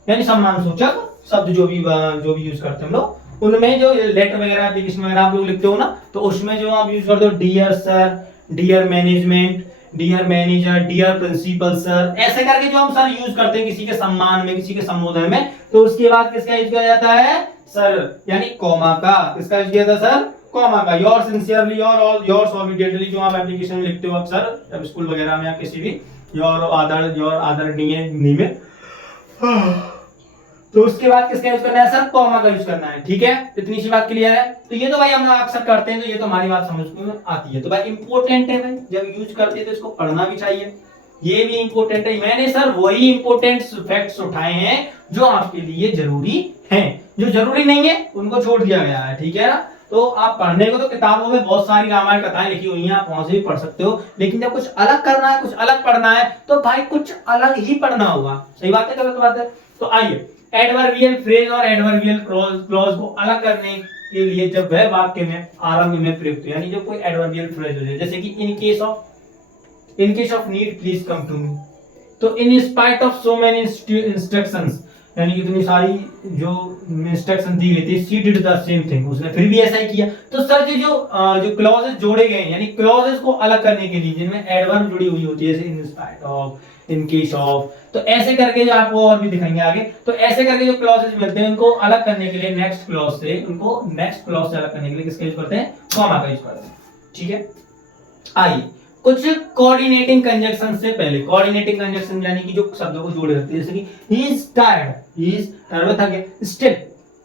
यानी सम्मान सूचक शब्द जो भी यूज करते हैं हम लोग, उनमें जो लेटर वगैरह एप्लीकेशन वगैरह आप लोग लिखते हो ना, तो उसमें जो आप यूज करते हो dear sir, dear management, dear manager, dear principal sir, ऐसे करके जो हम सर यूज करते हैं किसी के सम्मान में, किसी के संबोधन में, तो उसके बाद किसका यूज किया जाता है सर? यानी कॉमा का। किसका यूज किया जाता है सर? कॉमा का। योर सिंसियरली और योर सॉलिडेटली जो आप एप्लीकेशन में लिखते हो अक्सर स्कूल वगैरह में या किसी भी, योर आदरणीय में, तो उसके बाद किसका यूज करना है सर? कॉमा का यूज करना है। ठीक है, इतनी सी बात क्लियर है? तो ये तो भाई हम अक्सर करते हैं, तो ये तो हमारी बात समझ में आती है। तो भाई इंपॉर्टेंट है भाई, जब यूज करते हैं तो इसको पढ़ना भी चाहिए, ये भी इंपॉर्टेंट है। मैंने सर वही इंपॉर्टेंट फैक्ट्स उठाए हैं जो आपके लिए जरूरी हैं, जो जरूरी नहीं है उनको छोड़ दिया गया है। ठीक है ना? तो आप पढ़ने को तो किताबों में बहुत सारी रामायण कथाएं लिखी हुई हैं, आप वहां से भी पढ़ सकते हो, लेकिन जब कुछ अलग करना है, कुछ अलग पढ़ना है, तो भाई कुछ अलग ही पढ़ना होगा। सही बात है, गलत बात है? तो आइए, एडवर्बियल फ्रेज और एडवर्बियल क्लॉज को अलग करने के लिए जब वह वाक्य में आरंभ में प्रयुक्त, यानी जो कोई एडवर्बियल फ्रेज हो जाए, जैसे कि in case of need please come to me, तो in spite of so many instructions, यानी इतनी सारी जो इंस्ट्रक्शन दी गई थी, she did the same thing, उसने फिर भी ऐसा ही किया। तो सर जो क्लॉजेस जोड़े गए, यानी क्लॉजेस को अलग करने के लिए जिनमें एडवर्ब जुड़ी हुई होती है, जैसे इन spite of, in case of, तो ऐसे करके जो आपको और भी दिखाएंगे आगे, तो ऐसे करके जो क्लॉजेस मिलते हैं उनको अलग करने के लिए नेक्स्ट क्लॉज से, अलग करने के लिए किसका यूज करते हैं? कॉमा का यूज करते हैं। ठीक है, आइए कुछ कोऑर्डिनेटिंग कंजक्शन से पहले, कोऑर्डिनेटिंग कंजक्शन यानी कि जो शब्दों को जोड़े रखते हैं, जैसे कि he is tired, he is tired था क्या, स्टिल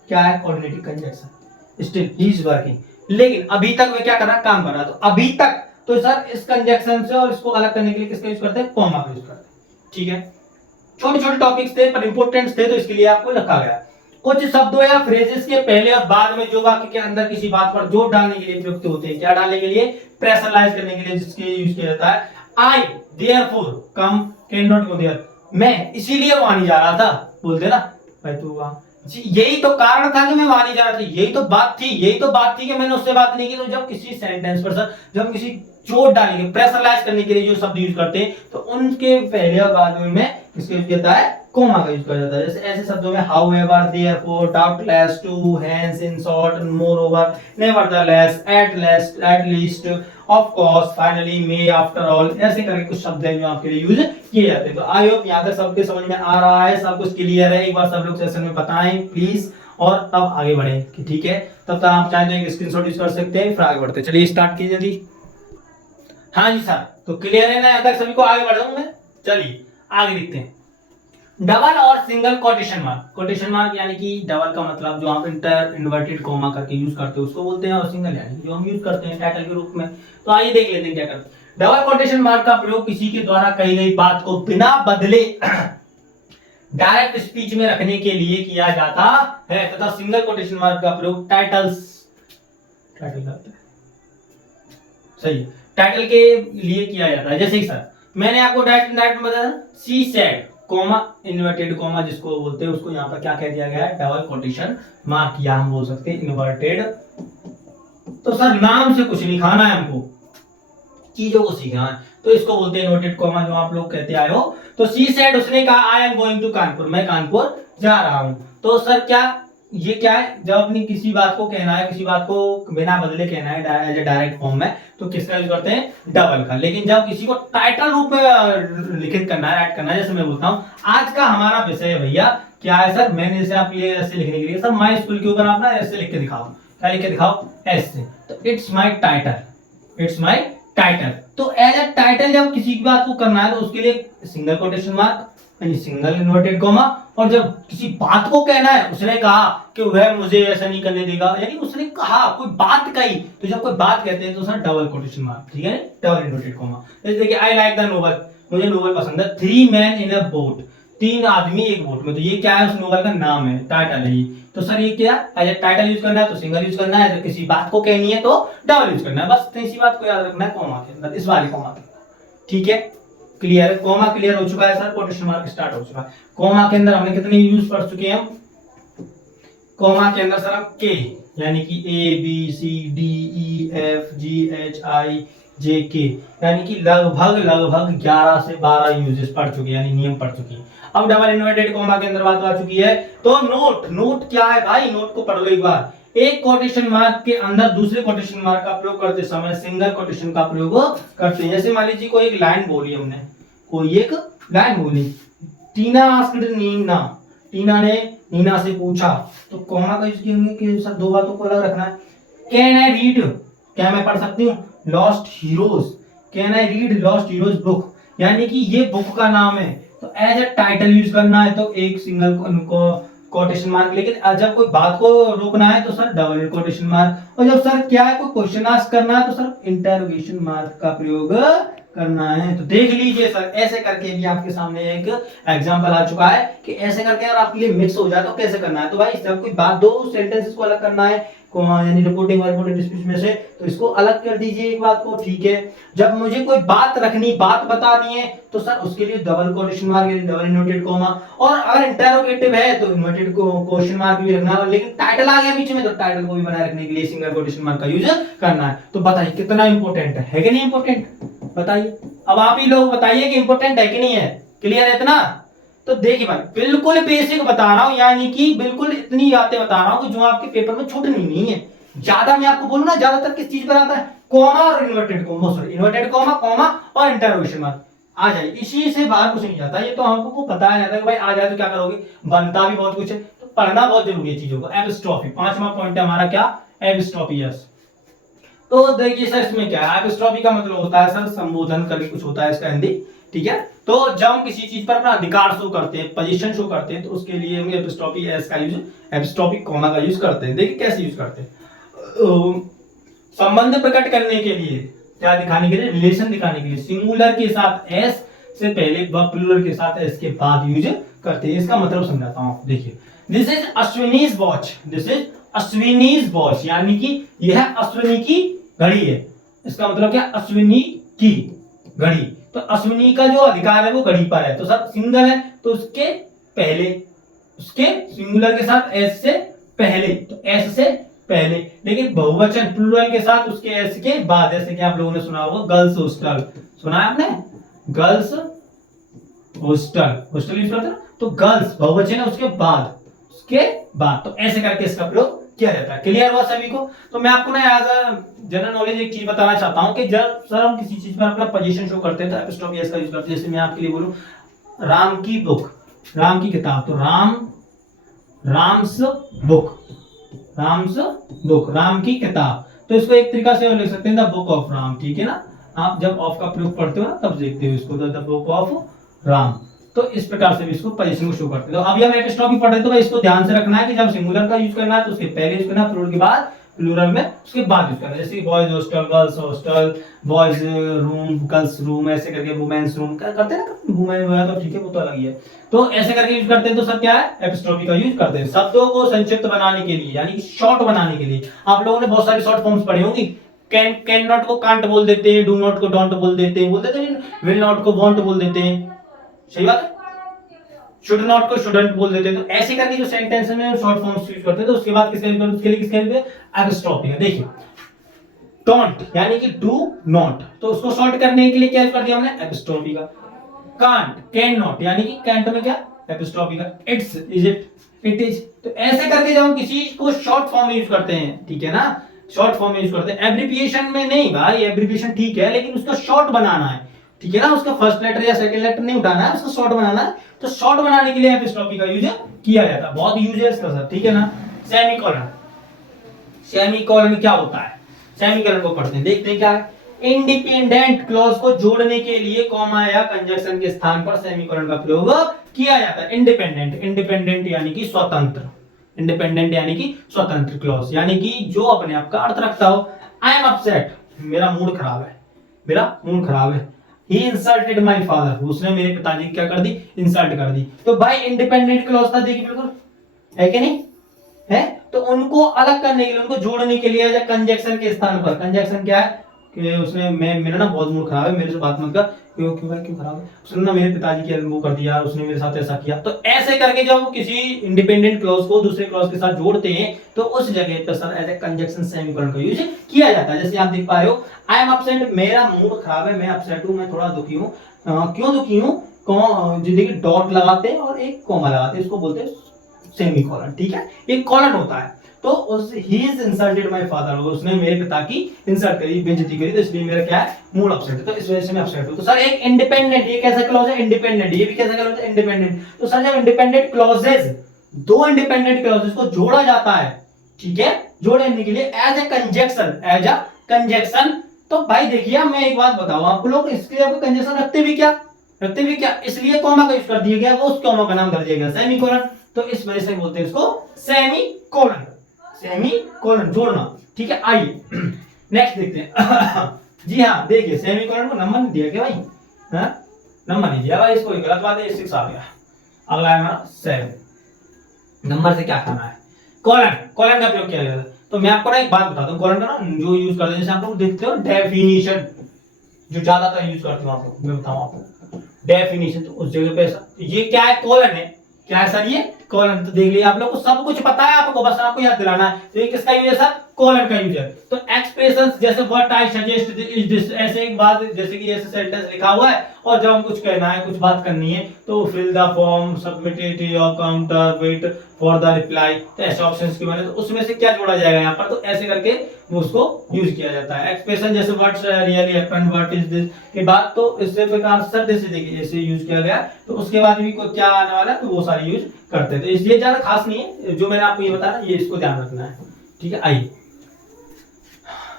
क्या है coordinating conjunction, still he is working, लेकिन अभी तक वे क्या कर रहा है, काम कर रहा है, तो अभी तक, तो सर इस कंजक्शन से और इसको अलग करने के लिए किसका यूज करते हैं, कॉमा का यूज करते हैं, ठीक है। छोटे छोटे टॉपिक्स थे पर इंपॉर्टेंट थे, तो इसके लिए आपको रखा गया। कुछ शब्दों या फ्रेजेस के पहले और बाद में जो वाक्य के अंदर किसी बात पर जोर डालने के लिए प्रयुक्त होते हैं, क्या डालने के लिए, प्रेशराइज करने के लिए, जिसके यूज किया जाता है। I therefore come can not go there, मैं इसीलिए वहां नहीं जा रहा था, बोलते ना भाई तू वहां, यही तो कारण था कि मैं वहां नहीं जा रहा था, यही तो बात थी, यही तो बात थी कि मैंने उससे बात नहीं की। तो जब किसी सेंटेंस पर सर, जब किसी जोर डालने के, प्रेशराइज करने के लिए जो शब्द यूज करते हैं, तो उनके पहले और बाद में किसका यूज किया जाता है, कोमा का यूज किया जाता है। जैसे ऐसे शब्दों में however, therefore, doubtless, too, hence, in short, moreover, nevertheless, at least, of course, finally, may, after all, ऐसे करके कुछ शब्द हैं जो आपके लिए यूज किए जाते हैं। तो आई होप यहां तक सबके समझ में आ रहा है, सब कुछ क्लियर है। एक बार सब लोग सेशन में बताएं प्लीज, और तब आगे बढ़ें कि ठीक है। तब तक आप चाहें तो एक स्क्रीनशॉट यूज कर सकते हैं, फिर आगे बढ़ते हैं। चलिए स्टार्ट कीजिए जल्दी। हाँ जी सर, तो क्लियर है ना, यहां तक सभी को, आगे बढ़ जाऊं मैं। चलिए आगे देखते हैं। डबल और single quotation mark, quotation mark यानी कि डबल का मतलब जो आप इंटर इन्वर्टेड कोमा करके यूज करते हो उसको बोलते हैं, और सिंगल यानी जो हम यूज करते हैं टाइटल के रूप में। तो आइए देख लेते हैं क्या करते हैं। डबल कोटेशन मार्क का प्रयोग किसी के द्वारा कही गई बात को बिना बदले डायरेक्ट स्पीच में रखने के लिए किया जाता है, तथा सिंगल कोटेशन मार्क का प्रयोग टाइटल करते हैं, सही है, टाइटल के लिए किया जाता है। जैसे कि सर मैंने आपको डायरेक्ट बताया, she said coma inverted coma जिसको बोलते हैं, उसको यहाँ पर क्या कह दिया गया है, डबल कोटेशन मार्क, या हम बोल सकते हैं इन्वर्टेड। तो सर नाम से कुछ नहीं खाना है, हमको चीजों को सीखना है, तो इसको बोलते हैं इन्वर्टेड कोमा, जो आप लोग कहते आए हो। तो सी सेड, उसने कहा I am going to Kanpur, मैं कानपुर जा रहा हूं। तो सर क्या ये क्या है, जब अपनी किसी बात को कहना है, किसी बात को बिना बदले कहना है एज ए डायरेक्ट फॉर्म में, तो किसका यूज करते हैं, डबल का। लेकिन जब किसी को टाइटल रूप में लिखित करना है, राइट करना है, जैसे मैं बोलता हूँ आज का हमारा विषय है भैया क्या है सर, मैंने जैसे आप ये ऐसे लिखने के लिए सर माई स्कूल के ऊपर आप ना ऐसे लिख के दिखाओ, क्या लिख के दिखाओ, ऐसे, तो it's my title, it's my title. तो एज ए टाइटल जब किसी की बात को करना है तो उसके लिए सिंगल कोटेशन मार्क यानी सिंगल इन्वर्टेड कोमा, और जब किसी बात को कहना है, उसने कहा कि वह मुझे ऐसा नहीं करने देगा, यानी उसने कहा कोई बात कही, तो जब कोई बात कहते हैं तो सर डबल कोटेशन मार्क, ठीक है, डबल इन्वर्टेड कोमा। जैसे देखिए आई लाइक द नोवेल, मुझे नोवेल पसंद है, three man in a boat, तीन आदमी एक बोट में, तो ये क्या है, उस नोवेल का नाम है, टाइटल है ये। तो सर ये क्या एज ए टाइटल यूज करना है तो सिंगल यूज करना है, जब किसी बात को कहनी है तो डबल यूज करना है, बस इसी बात को याद रखना है कोमा के अंदर, इस वाले कोमा के, ठीक है, क्लियर है। कोमा क्लियर हो चुका है सर, कोटेशन मार्क स्टार्ट हो चुका है। कोमा के अंदर हमने कितने यूज पढ़ चुके हैं हम, कोमा के अंदर सर हम के यानी कि A B C D E F G H I J K, यानी कि लगभग 11 से 12 यूजेस पढ़ चुके हैं, यानी नियम पढ़ चुके हैं। अब डबल इन्वर्टेड कोमा के अंदर बात आ चुकी है। तो नोट क्या है भाई, नोट को पढ़ लो एक बार। एक कोटेशन मार्क के अंदर दूसरे कोटेशन मार्क का प्रयोग करते समय सिंगल कोटेशन का प्रयोग करते हैं। जैसे मान लीजिए कोई एक लाइन बोली हमने, कोई एक लाइन बोली, टीना आस्क्ड नीना, टीना ने नीना से पूछा, तो कोमा का यूज किएंगे कि सर दो बातों को अलग रखना है। कैन आई रीड, क्या मैं पढ़ सकती हूँ, lost heroes, can I read lost heroes book, यानी कि ये बुक का नाम है, तो एज ए टाइटल यूज करना है तो एक सिंगल कोटेशन मार्क, लेकिन जब कोई बात को रोकना है तो सर डबल कोटेशन मार्क, और जब सर क्या है कोई क्वेश्चन आस्क करना है तो सर इंटरोगेशन मार्क का प्रयोग करना है। तो देख लीजिए सर ऐसे करके भी आपके सामने एक एग्जांपल आ चुका है कि ऐसे करके अगर आपके लिए मिक्स हो जाए तो कैसे करना है। तो भाई जब कोई बात, दो सेंटेंसेस को अलग करना है यानी रिपोर्टिंग और रिपोर्टिंग स्पीच में से, तो इसको अलग कर दीजिए एक बात को, ठीक है। जब मुझे कोई बात रखनी, बात बतानी है तो सर उसके लिए डबल कोटेशन मार्क यानी डबल इन्वर्टेड कोमा, और अगर इंटरोगेटिव है तो इन्वर्टेड क्वेश्चन मार्क भी रखना है, लेकिन टाइटल आ गया बीच में तो टाइटल को भी बनाए रखने के लिए सिंगल कोटेशन मार्क का यूज करना है। तो बताइए कितना इंपॉर्टेंट है कि नहीं इंपॉर्टेंट, बताइए अब आप ही लोग बताइए कि इंपॉर्टेंट है कि नहीं है, क्लियर है इतना। तो देखिए भाई बिल्कुल बेसिक बता रहा हूं, यानी कि बिल्कुल इतनी बातें बता रहा हूं कि जो आपके पेपर में छूटनी नहीं है। ज्यादा मैं आपको बोलूं ना, ज्यादातर किस चीज पर आता है, कॉमा और inverted comma, sorry inverted comma, comma और इंटरोगेशन मार्क आ जाए, इसी से बाहर कुछ नहीं जाता। ये तो हमको पता है ना भाई, आ जाए तो क्या करोगे, बनता भी बहुत कुछ है, तो पढ़ना बहुत जरूरी है चीजों को। एपिस्ट्रॉफी 5वां पॉइंट है हमारा क्या, एपिस्ट्रॉफी, यस। तो देखिए सर इसमें क्या है, एपिस्ट्रॉफी का मतलब होता है सर संबोधन करके कुछ होता है इसका हिंदी, ठीक है। तो जब हम किसी चीज पर अपना अधिकार शो करते हैं, पोजीशन शो करते हैं, तो उसके लिए हम एपिस्ट्रॉफी एस का यूज, एपिस्ट्रॉफी कॉमा का यूज करते हैं। देखिए कैसे यूज करते हैं, संबंध प्रकट करने के लिए, क्या दिखाने के लिए, रिलेशन दिखाने के लिए सिंगुलर के साथ एस से पहले व प्लूरल के साथ एस के बाद यूज करते हैं। इसका मतलब समझाता हूं आपको। देखिए this is Ashwini's watch, this is Ashwini's watch, यानी कि यह अश्विनी की घड़ी है। इसका मतलब क्या, अश्विनी की घड़ी। तो अश्विनी का जो अधिकार है वो घड़ी पर है, तो सर सिंगल है तो उसके पहले, उसके सिंगुलर के साथ एस से पहले, तो एस से पहले। लेकिन बहुवचन प्लूरल के साथ उसके एस के बाद, जैसे कि आप लोगों ने सुना होगा गर्ल्स हॉस्टल, सुना है आपने, गर्ल्स हॉस्टल, हॉस्टल यूज करते हैं, तो गर्ल्स बहुवचन है उसके बाद, उसके बाद, तो ऐसे करके इसका प्रयोग किया जाता है। क्लियर हुआ सभी को। तो मैं आपको ना एज अ जनरल नॉलेज एक चीज बताना चाहता हूं कि जब सर हम किसी चीज पर अपना पोजीशन शो करते हैं तो एपिस्ट्रॉफी एस का यूज करते हैं। जैसे मैं आपके लिए बोलूं राम की बुक, राम की किताब, तो राम्स बुक, राम्स बुक, राम की किताब। तो इसको एक तरीका से लिख सकते हैं द बुक ऑफ राम, ठीक है ना। आप जब ऑफ का प्रयोग पढ़ते हो ना तब देखते हो इसको, द बुक ऑफ राम। तो इस प्रकार से भी इसको पोजीशन को शो करते हैं। तो अभी हम एपिस्ट्रॉफी पढ़ रहे हैं तो भाई इसको ध्यान से रखना है कि जब सिंगुलर का यूज करना है तो उसके पहले यूज करना है, प्लूरल के बाद, प्लूरल में उसके बाद यूज करना है। जैसे boys hostel, girls hostel, boys room, girls room, ऐसे करके वुमेन्स रूम करते हैं ना, वुमेन हुआ तो ठीक है, वो तो अलग ही है। तो ऐसे करके यूज करते हैं। तो सर क्या है, एपिस्ट्रॉफी का यूज करते हैं शब्दों को संक्षिप्त बनाने के लिए, यानी कि शॉर्ट बनाने के लिए। आप लोगों ने बहुत सारी शॉर्ट फॉर्म्स पढ़ी होंगी। कैन नॉट को कांट बोल देते हैं, डू नॉट को डोंट बोल देते हैं, विल नॉट को वॉन्ट बोल देते हैं, सही बात है। शुड नॉट को शुडंट बोल देते हैं। तो ऐसे करके जो सेंटेंस में शॉर्ट फॉर्म्स यूज करते हैं, तो उसके बाद किसका यूज करते हैं, उसके लिए किसका यूज है, एपिस्ट्रॉफी का। देखिए डोंट यानी कि डू नॉट, तो उसको शॉर्ट करने के लिए क्या यूज कर दिया हमने, एपिस्ट्रॉफी का। कांट, कैन नॉट यानी कि कैंट में क्या, एपिस्ट्रॉफी का। It's, is it, it is. तो ऐसे करके जब हम किसी को शॉर्ट फॉर्म में यूज करते हैं, ठीक है ना, शॉर्ट फॉर्म में यूज करते हैं। एब्रिविएशन में नहीं भाई, एब्रिविएशन ठीक है लेकिन उसका शॉर्ट बनाना है, ठीक है ना, उसका फर्स्ट लेटर या सेकंड लेटर नहीं उठाना है, उसका शॉर्ट बनाना है। तो शॉर्ट बनाने के लिए एपिस्ट्रॉफी का यूज किया जाता है, बहुत यूज है इसका सर, ठीक है ना। सेमीकोलन, सेमीकोलन क्या होता है, सेमीकोलन को पढ़ते हैं, देखते हैं क्या है। इंडिपेंडेंट क्लॉज को जोड़ने के लिए कॉमा या कंजक्शन के स्थान पर सेमीकोलन का प्रयोग किया जाता है। इंडिपेंडेंट, इंडिपेंडेंट यानी कि स्वतंत्र, इंडिपेंडेंट यानी कि स्वतंत्र क्लॉज, यानी कि जो अपने आप का अर्थ रखता हो। आई एम अपसेट, मेरा मूड खराब है, मेरा मूड खराब है। He insulted my father, उसने मेरे पिताजी की क्या कर दी, इंसल्ट कर दी। तो भाई इंडिपेंडेंट क्लॉज था, देखिए बिल्कुल है कि नहीं है। तो उनको अलग करने के लिए, उनको जोड़ने के लिए कंजक्शन के स्थान पर, कंजक्शन क्या है कि उसने, मैं मेरा ना बहुत मूड खराब है, मेरे से बात मत कर, क्यों क्यों भाई क्यों खराब है, उसने ना मेरे पिताजी के वो कर दिया, उसने मेरे साथ ऐसा किया। तो ऐसे करके जब किसी इंडिपेंडेंट क्लॉज को दूसरे क्लॉज के साथ जोड़ते हैं तो उस जगह पर sir as a conjunction semicolon का यूज किया जाता है। जैसे आप देख पा रहे हो, आई एम अपसेट, मेरा मूड खराब है, मैं अपसेट हूं, मैं थोड़ा दुखी हूं। क्यों दुखी हूं, जिंदगी डॉट लगाते हैं और एक कॉमा लगाते हैं, इसको बोलते हैं सेमीकोलन, ठीक है। एक कॉलन होता है। तो उस he is insulted my father, उसने मेरे पिता की इंसल्ट करी, बेइज्जती करी, तो इसलिए मेरा क्या है, मूड अपसेट है, तो इस वजह से मैं अपसेट हूं। तो सर एक इंडिपेंडेंट, ये कैसा क्लॉज है, इंडिपेंडेंट, ये भी कैसा क्लॉज है, इंडिपेंडेंट। तो सर जब इंडिपेंडेंट क्लॉजेस, दो इंडिपेंडेंट क्लॉजेस को जोड़ा जाता है, ठीक है, जोड़ने के लिए as a conjunction, as a conjunction. तो भाई देखिए मैं एक बात बताऊं आपको, लोग इसके कंजक्शन रखते भी क्या, रखते भी क्या, इसलिए कॉमा का यूज कर दिया गया, वो उस कॉमा का नाम कर दिया गया सेमीकोलन। तो इस वजह से बोलते हैं इसको सेमीकोलन, सेमीकोलन जोड़ना, ठीक है। आइए नेक्स्ट देखते हैं। जी हाँ देखिए, सेमीकोलन को नंबर नहीं दिया क्या भाई, हाँ नंबर नहीं दिया भाई, इसको गलत बात है, 6 आ गया। अगला है हमारा 7, नंबर से क्या करना है, कॉलन, कॉलन का प्रयोग किया जाता है। तो मैं आपको ना एक बात बताता हूँ, कॉलन का ना जो यूज करते हैं, जैसे आप लोग देखते हो डेफिनेशन, जो ज्यादातर यूज करते हो आप लोग, मैं बताऊँ आपको डेफिनेशन, तो उस जगह पे ये क्या है, कॉलन है, क्या है सर, ये कॉलन। तो देख लिया आप लोग को सब कुछ पता है, आपको बस आपको याद दिलाना है। तो ये किसका यूज है सर, कॉलन का यूज है। तो एक्सप्रेशंस जैसे what I suggest is this, ऐसे एक बात, जैसे कि ऐसे सेंटेंस लिखा हुआ है और जब हम कुछ कहना है, कुछ बात करनी है, तो fill the form, submit it your counter, wait for the reply, तो ऐसे ऑप्शंस की बने, तो उसमें से क्या जोड़ा जाएगा यहाँ पर, तो ऐसे करके उसको यूज किया जाता है। एक्सप्रेशन जैसे what's really happened, what is this के बाद, तो इससे प्रकार सर जैसे देखिए ऐसे यूज किया गया, तो उसके बाद भी क्या आने वाला है, तो वो सारे यूज करते हैं। तो इसलिए ज्यादा खास नहीं है, जो मैंने आपको ये बताया ये इसको ध्यान रखना है, ठीक है। आइए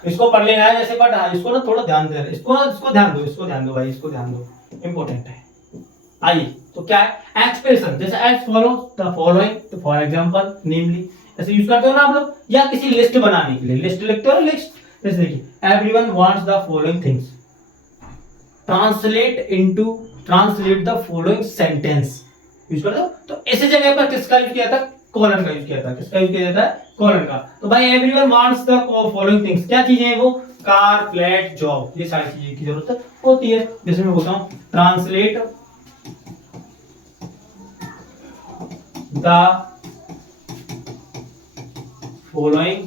इसको पढ़ लेना है जैसे, बट हाँ इसको ना थोड़ा ध्यान दे, इसको ध्यान दो, इसको ध्यान दो भाई, इसको ध्यान दो, इंपॉर्टेंट है। आइए, तो क्या है एक्सप्रेशन, जैसे एज फॉलो द फॉलोइंग, तो फॉर एग्जांपल नेमली, ऐसे यूज करते हो ना आप लोग, या किसी लिस्ट बनाने के लिए लिस्ट लिखते हो, लिस्ट, जैसे देखिए everyone wants the following things, translate the following sentence, use करते हो। तो ऐसे जगह पर किसका यूज किया था, कॉलन का यूज किया था, किसका यूज किया जाता है, कॉलन का। तो भाई everyone wants the following things, क्या चीजें हैं वो, कार, फ्लैट, जॉब, ये सारी चीजें की जरूरत होती है। जैसे मैं बोलता हूं ट्रांसलेट द फॉलोइंग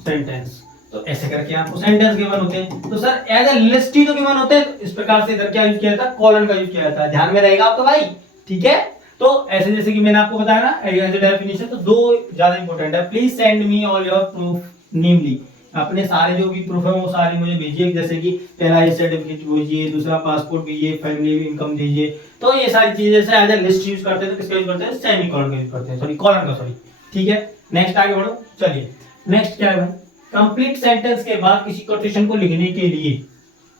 सेंटेंस, तो ऐसे करके आपको सेंटेंस गिवन होते हैं। तो सर एज ए लिस्ट ही तो गिवन होते हैं, तो इस प्रकार से इधर क्या यूज किया जाता है, कॉलन का यूज किया जाता है, ध्यान में रहेगा आपको भाई, ठीक है। तो ऐसे जैसे कि मैंने आपको बताया ना एज ए डेफिनेशन, तो दो ज्यादा इंपॉर्टेंट है। Please send me all your proof, namely अपने सारे जो भी प्रूफ है वो सारे मुझे भेजिए, जैसे कि पहला ये सर्टिफिकेट भेजिए, दूसरा पासपोर्ट भेजिए, फैमिली इनकम दीजिए। तो ये सारी चीजें जैसे एज ए लिस्ट यूज करते हैं, तो किसका यूज करते हैं, सेमीकोलन का यूज करते हैं, सॉरी कॉलन का, सॉरी, ठीक है। नेक्स्ट आगे बढ़ो, चलिए नेक्स्ट क्या है भाई, कंप्लीट सेंटेंस के बाद किसी कोटेशन को लिखने के लिए,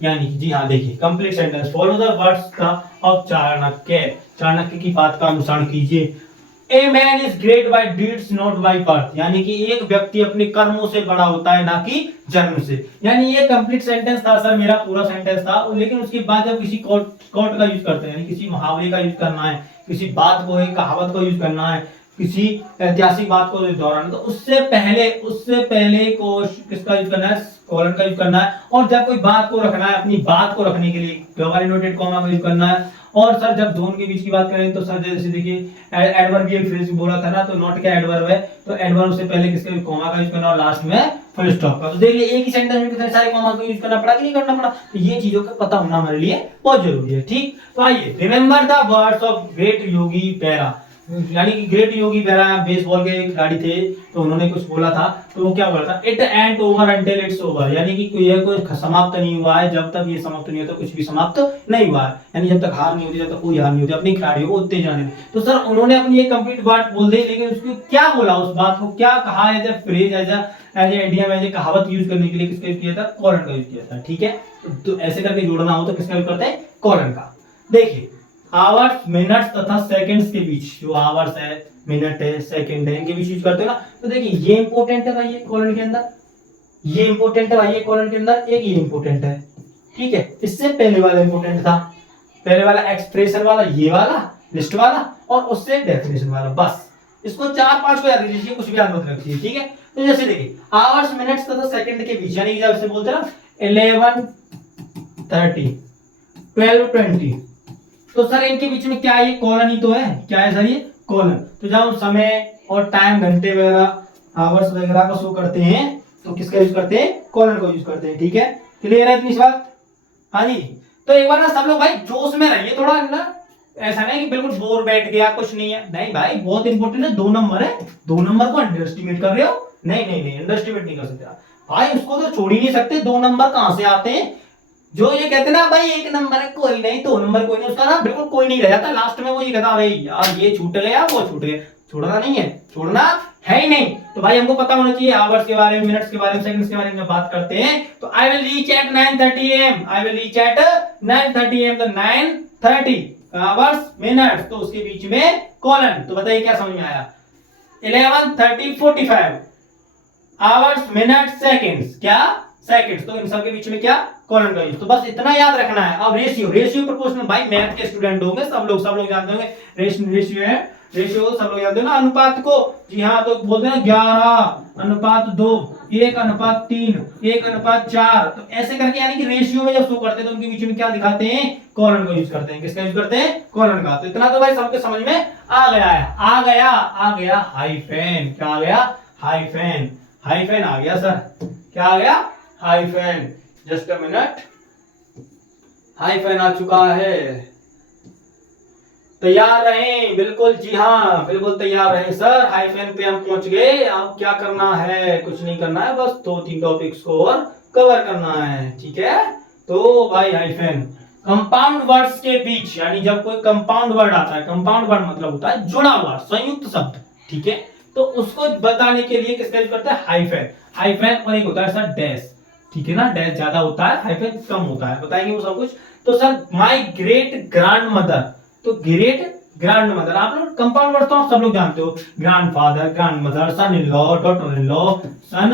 यानी जी हाँ देखिए complete sentence, follow the words of Chanakya, Chanakya की बात का अनुसरण कीजिए। A man is great by deeds not by birth, यानी कि एक व्यक्ति अपने कर्मों से बड़ा होता है ना कि जन्म से। यानी ये कंप्लीट सेंटेंस था सर, मेरा पूरा सेंटेंस था, लेकिन उसके बाद जब किसी कोट का यूज करते हैं, यानी किसी मुहावरे का यूज करना है, किसी बात को, एक कहावत को यूज करना है, किसी ऐतिहासिक बात को दोहराना, तो उससे पहले को किसका यूज करना है, कॉलन का यूज करना है। और जब कोई बात को रखना है, अपनी बात को रखने के लिए डबल इनवर्टेड कॉमा का यूज करना है। और सर जब दोनों के बीच की बात करें तो सर जैसे देखिए एडवर्बियल फ्रेज बोला था ना, तो नॉट क्या एडवर्ब है, तो एडवर्ब से पहले किसके कॉमा का यूज करना और लास्ट में फुल स्टॉप का। तो देखिए एक ही सेंटेंस में कितने सारे कॉमा का यूज करना पड़ा कि नहीं करना पड़ा, तो ये चीजों का पता होना हमारे लिए बहुत जरूरी है, ठीक। तो आइए, remember the words of great Yogi para, यानी कि ग्रेट योगी पैरा बेसबॉल के खिलाड़ी थे, तो उन्होंने कुछ बोला था, तो वो क्या बोला था, it and over until it's over, यानी कि ये कोई समाप्त नहीं हुआ है, जब तक ये समाप्त नहीं होता कुछ भी समाप्त नहीं हुआ है, यानी जब तक हार नहीं होती, जब तक कोई हार नहीं होती, अपने खिलाड़ियों को उतने जाने। तो सर उन्होंने अपनी ये कंप्लीट बात बोल दी, लेकिन उसको क्या बोला, उस बात को क्या कहा, as a phrase, as a idiom, as a कहावत यूज करने के लिए किसका यूज किया था, कॉलन का यूज किया था, ठीक है। तो ऐसे करके जोड़ना हो तो किसका यूज करते हैं, कॉलन का। देखिए आवर्स, मिनट्स तथा सेकंड्स के बीच, जो आवर्स है, मिनट है, सेकंड है, इनके बीच यूज करते हो ना, तो देखिए ये इंपॉर्टेंट है भाई, ये कॉलन के अंदर, ये इंपॉर्टेंट है भाई, ये कॉलन के अंदर, एक ये इंपॉर्टेंट है, ठीक है। इससे पहले वाला इंपॉर्टेंट था, पहले वाला एक्सप्रेशन वाला, ये वाला लिस्ट वाला, और उससे डेफिनेशन वाला, बस इसको 4-5 को याद कीजिए, कुछ भी याद मत रखिए, ठीक है। तो जैसे देखिए आवर्स, मिनट्स तथा सेकंड के बीच, यानी जब से बोलते हैं ना 11:30, 12:20, तो सर इनके बीच में क्या है, ये कॉलन ही तो है, क्या है सर, ये कॉलन। तो जब हम समय और टाइम, घंटे वगैरह, आवर्स वगैरह को शो करते हैं, तो किसका यूज करते हैं, कॉलन को यूज करते हैं, ठीक है। क्लियर है इतनी बात, हाँ जी। तो एक बार ना सब लोग भाई जोश में रहिए थोड़ा ना, ऐसा नहीं कि बिल्कुल बोर बैठ गया, कुछ नहीं है, नहीं भाई बहुत इंपॉर्टेंट है, 2 नंबर है, 2 नंबर को अंडर एस्टिमेट कर रहे हो, नहीं अंडर एस्टिमेट नहीं कर सकते भाई, उसको तो छोड़ ही नहीं सकते। 2 नंबर कहां से आते हैं, जो ये कहते ना भाई 1 नंबर है कोई नहीं, 2 नंबर कोई नहीं, उसका ना बिल्कुल कोई नहीं रह जाता, लास्ट में वो ये कहता अरे यार ये छूट गया, वो छूट गया, छोड़ना नहीं है, छोड़ना है ही नहीं। तो भाई हमको पता होना चाहिए आवर्स के बारे में, मिनट्स के बारे में, सेकंड्स के बारे में बात करते हैं, तो I will reach at 9:30 AM, I will reach at 9:30 AM, तो 9:30 आवर्स, मिनट्स, तो उसके बीच में कॉलन, तो बताइए क्या समझ में आया, 11:30, 45 आवर्स, मिनट्स, सेकंड्स, क्या सेकंड्स, तो इन सब के बीच में क्या, कॉलन का यूज। तो बस इतना याद रखना है। अब रेशियो प्रोपोर्शनल, भाई मैथ के स्टूडेंट होंगे सब लोग जानते होंगे, रेशियो है, रेशियो सब लोग जानते हो ना, अनुपात को, जी हाँ, तो बोलते हैं 11:2, 1:3, 1:4, तो ऐसे करके, यानी कि रेशियो में जब शो करते हैं तो उनके बीच में क्या दिखाते हैं, कॉलन को यूज करते हैं, किसका यूज करते हैं, कॉलन का। तो इतना तो भाई सबके समझ में आ गया है, आ गया हाइफेन, क्या आ गया, हाइफेन आ गया सर, क्या आ गया, hyphen, just a minute, hyphen आ चुका है, तैयार रहें, बिल्कुल जी हाँ बिल्कुल तैयार रहें सर, हाइफेन पे हम पहुंच गए। अब क्या करना है, कुछ नहीं करना है, बस 2-3 टॉपिक्स को और कवर करना है, ठीक है। तो भाई हाइफेन कंपाउंड वर्ड्स के बीच, यानी जब कोई कंपाउंड वर्ड आता है, कंपाउंड वर्ड मतलब होता है जुड़ा हुआ संयुक्त शब्द, ठीक है। तो उसको बताने के लिए किसका यूज करते हैं, हाइफन। हाइफन और एक होता है सर डैश, ठीक है ना, डैश ज्यादा होता है, हाइफन कम होता है, बताएंगे वो सब कुछ। तो sir my great grand mother, तो ग्रेट ग्रैंड मदर आप लोग कंपाउंड वर्ड तो आप सब लोग जानते हो, grandfather, grandmother, son in law, daughter in law, son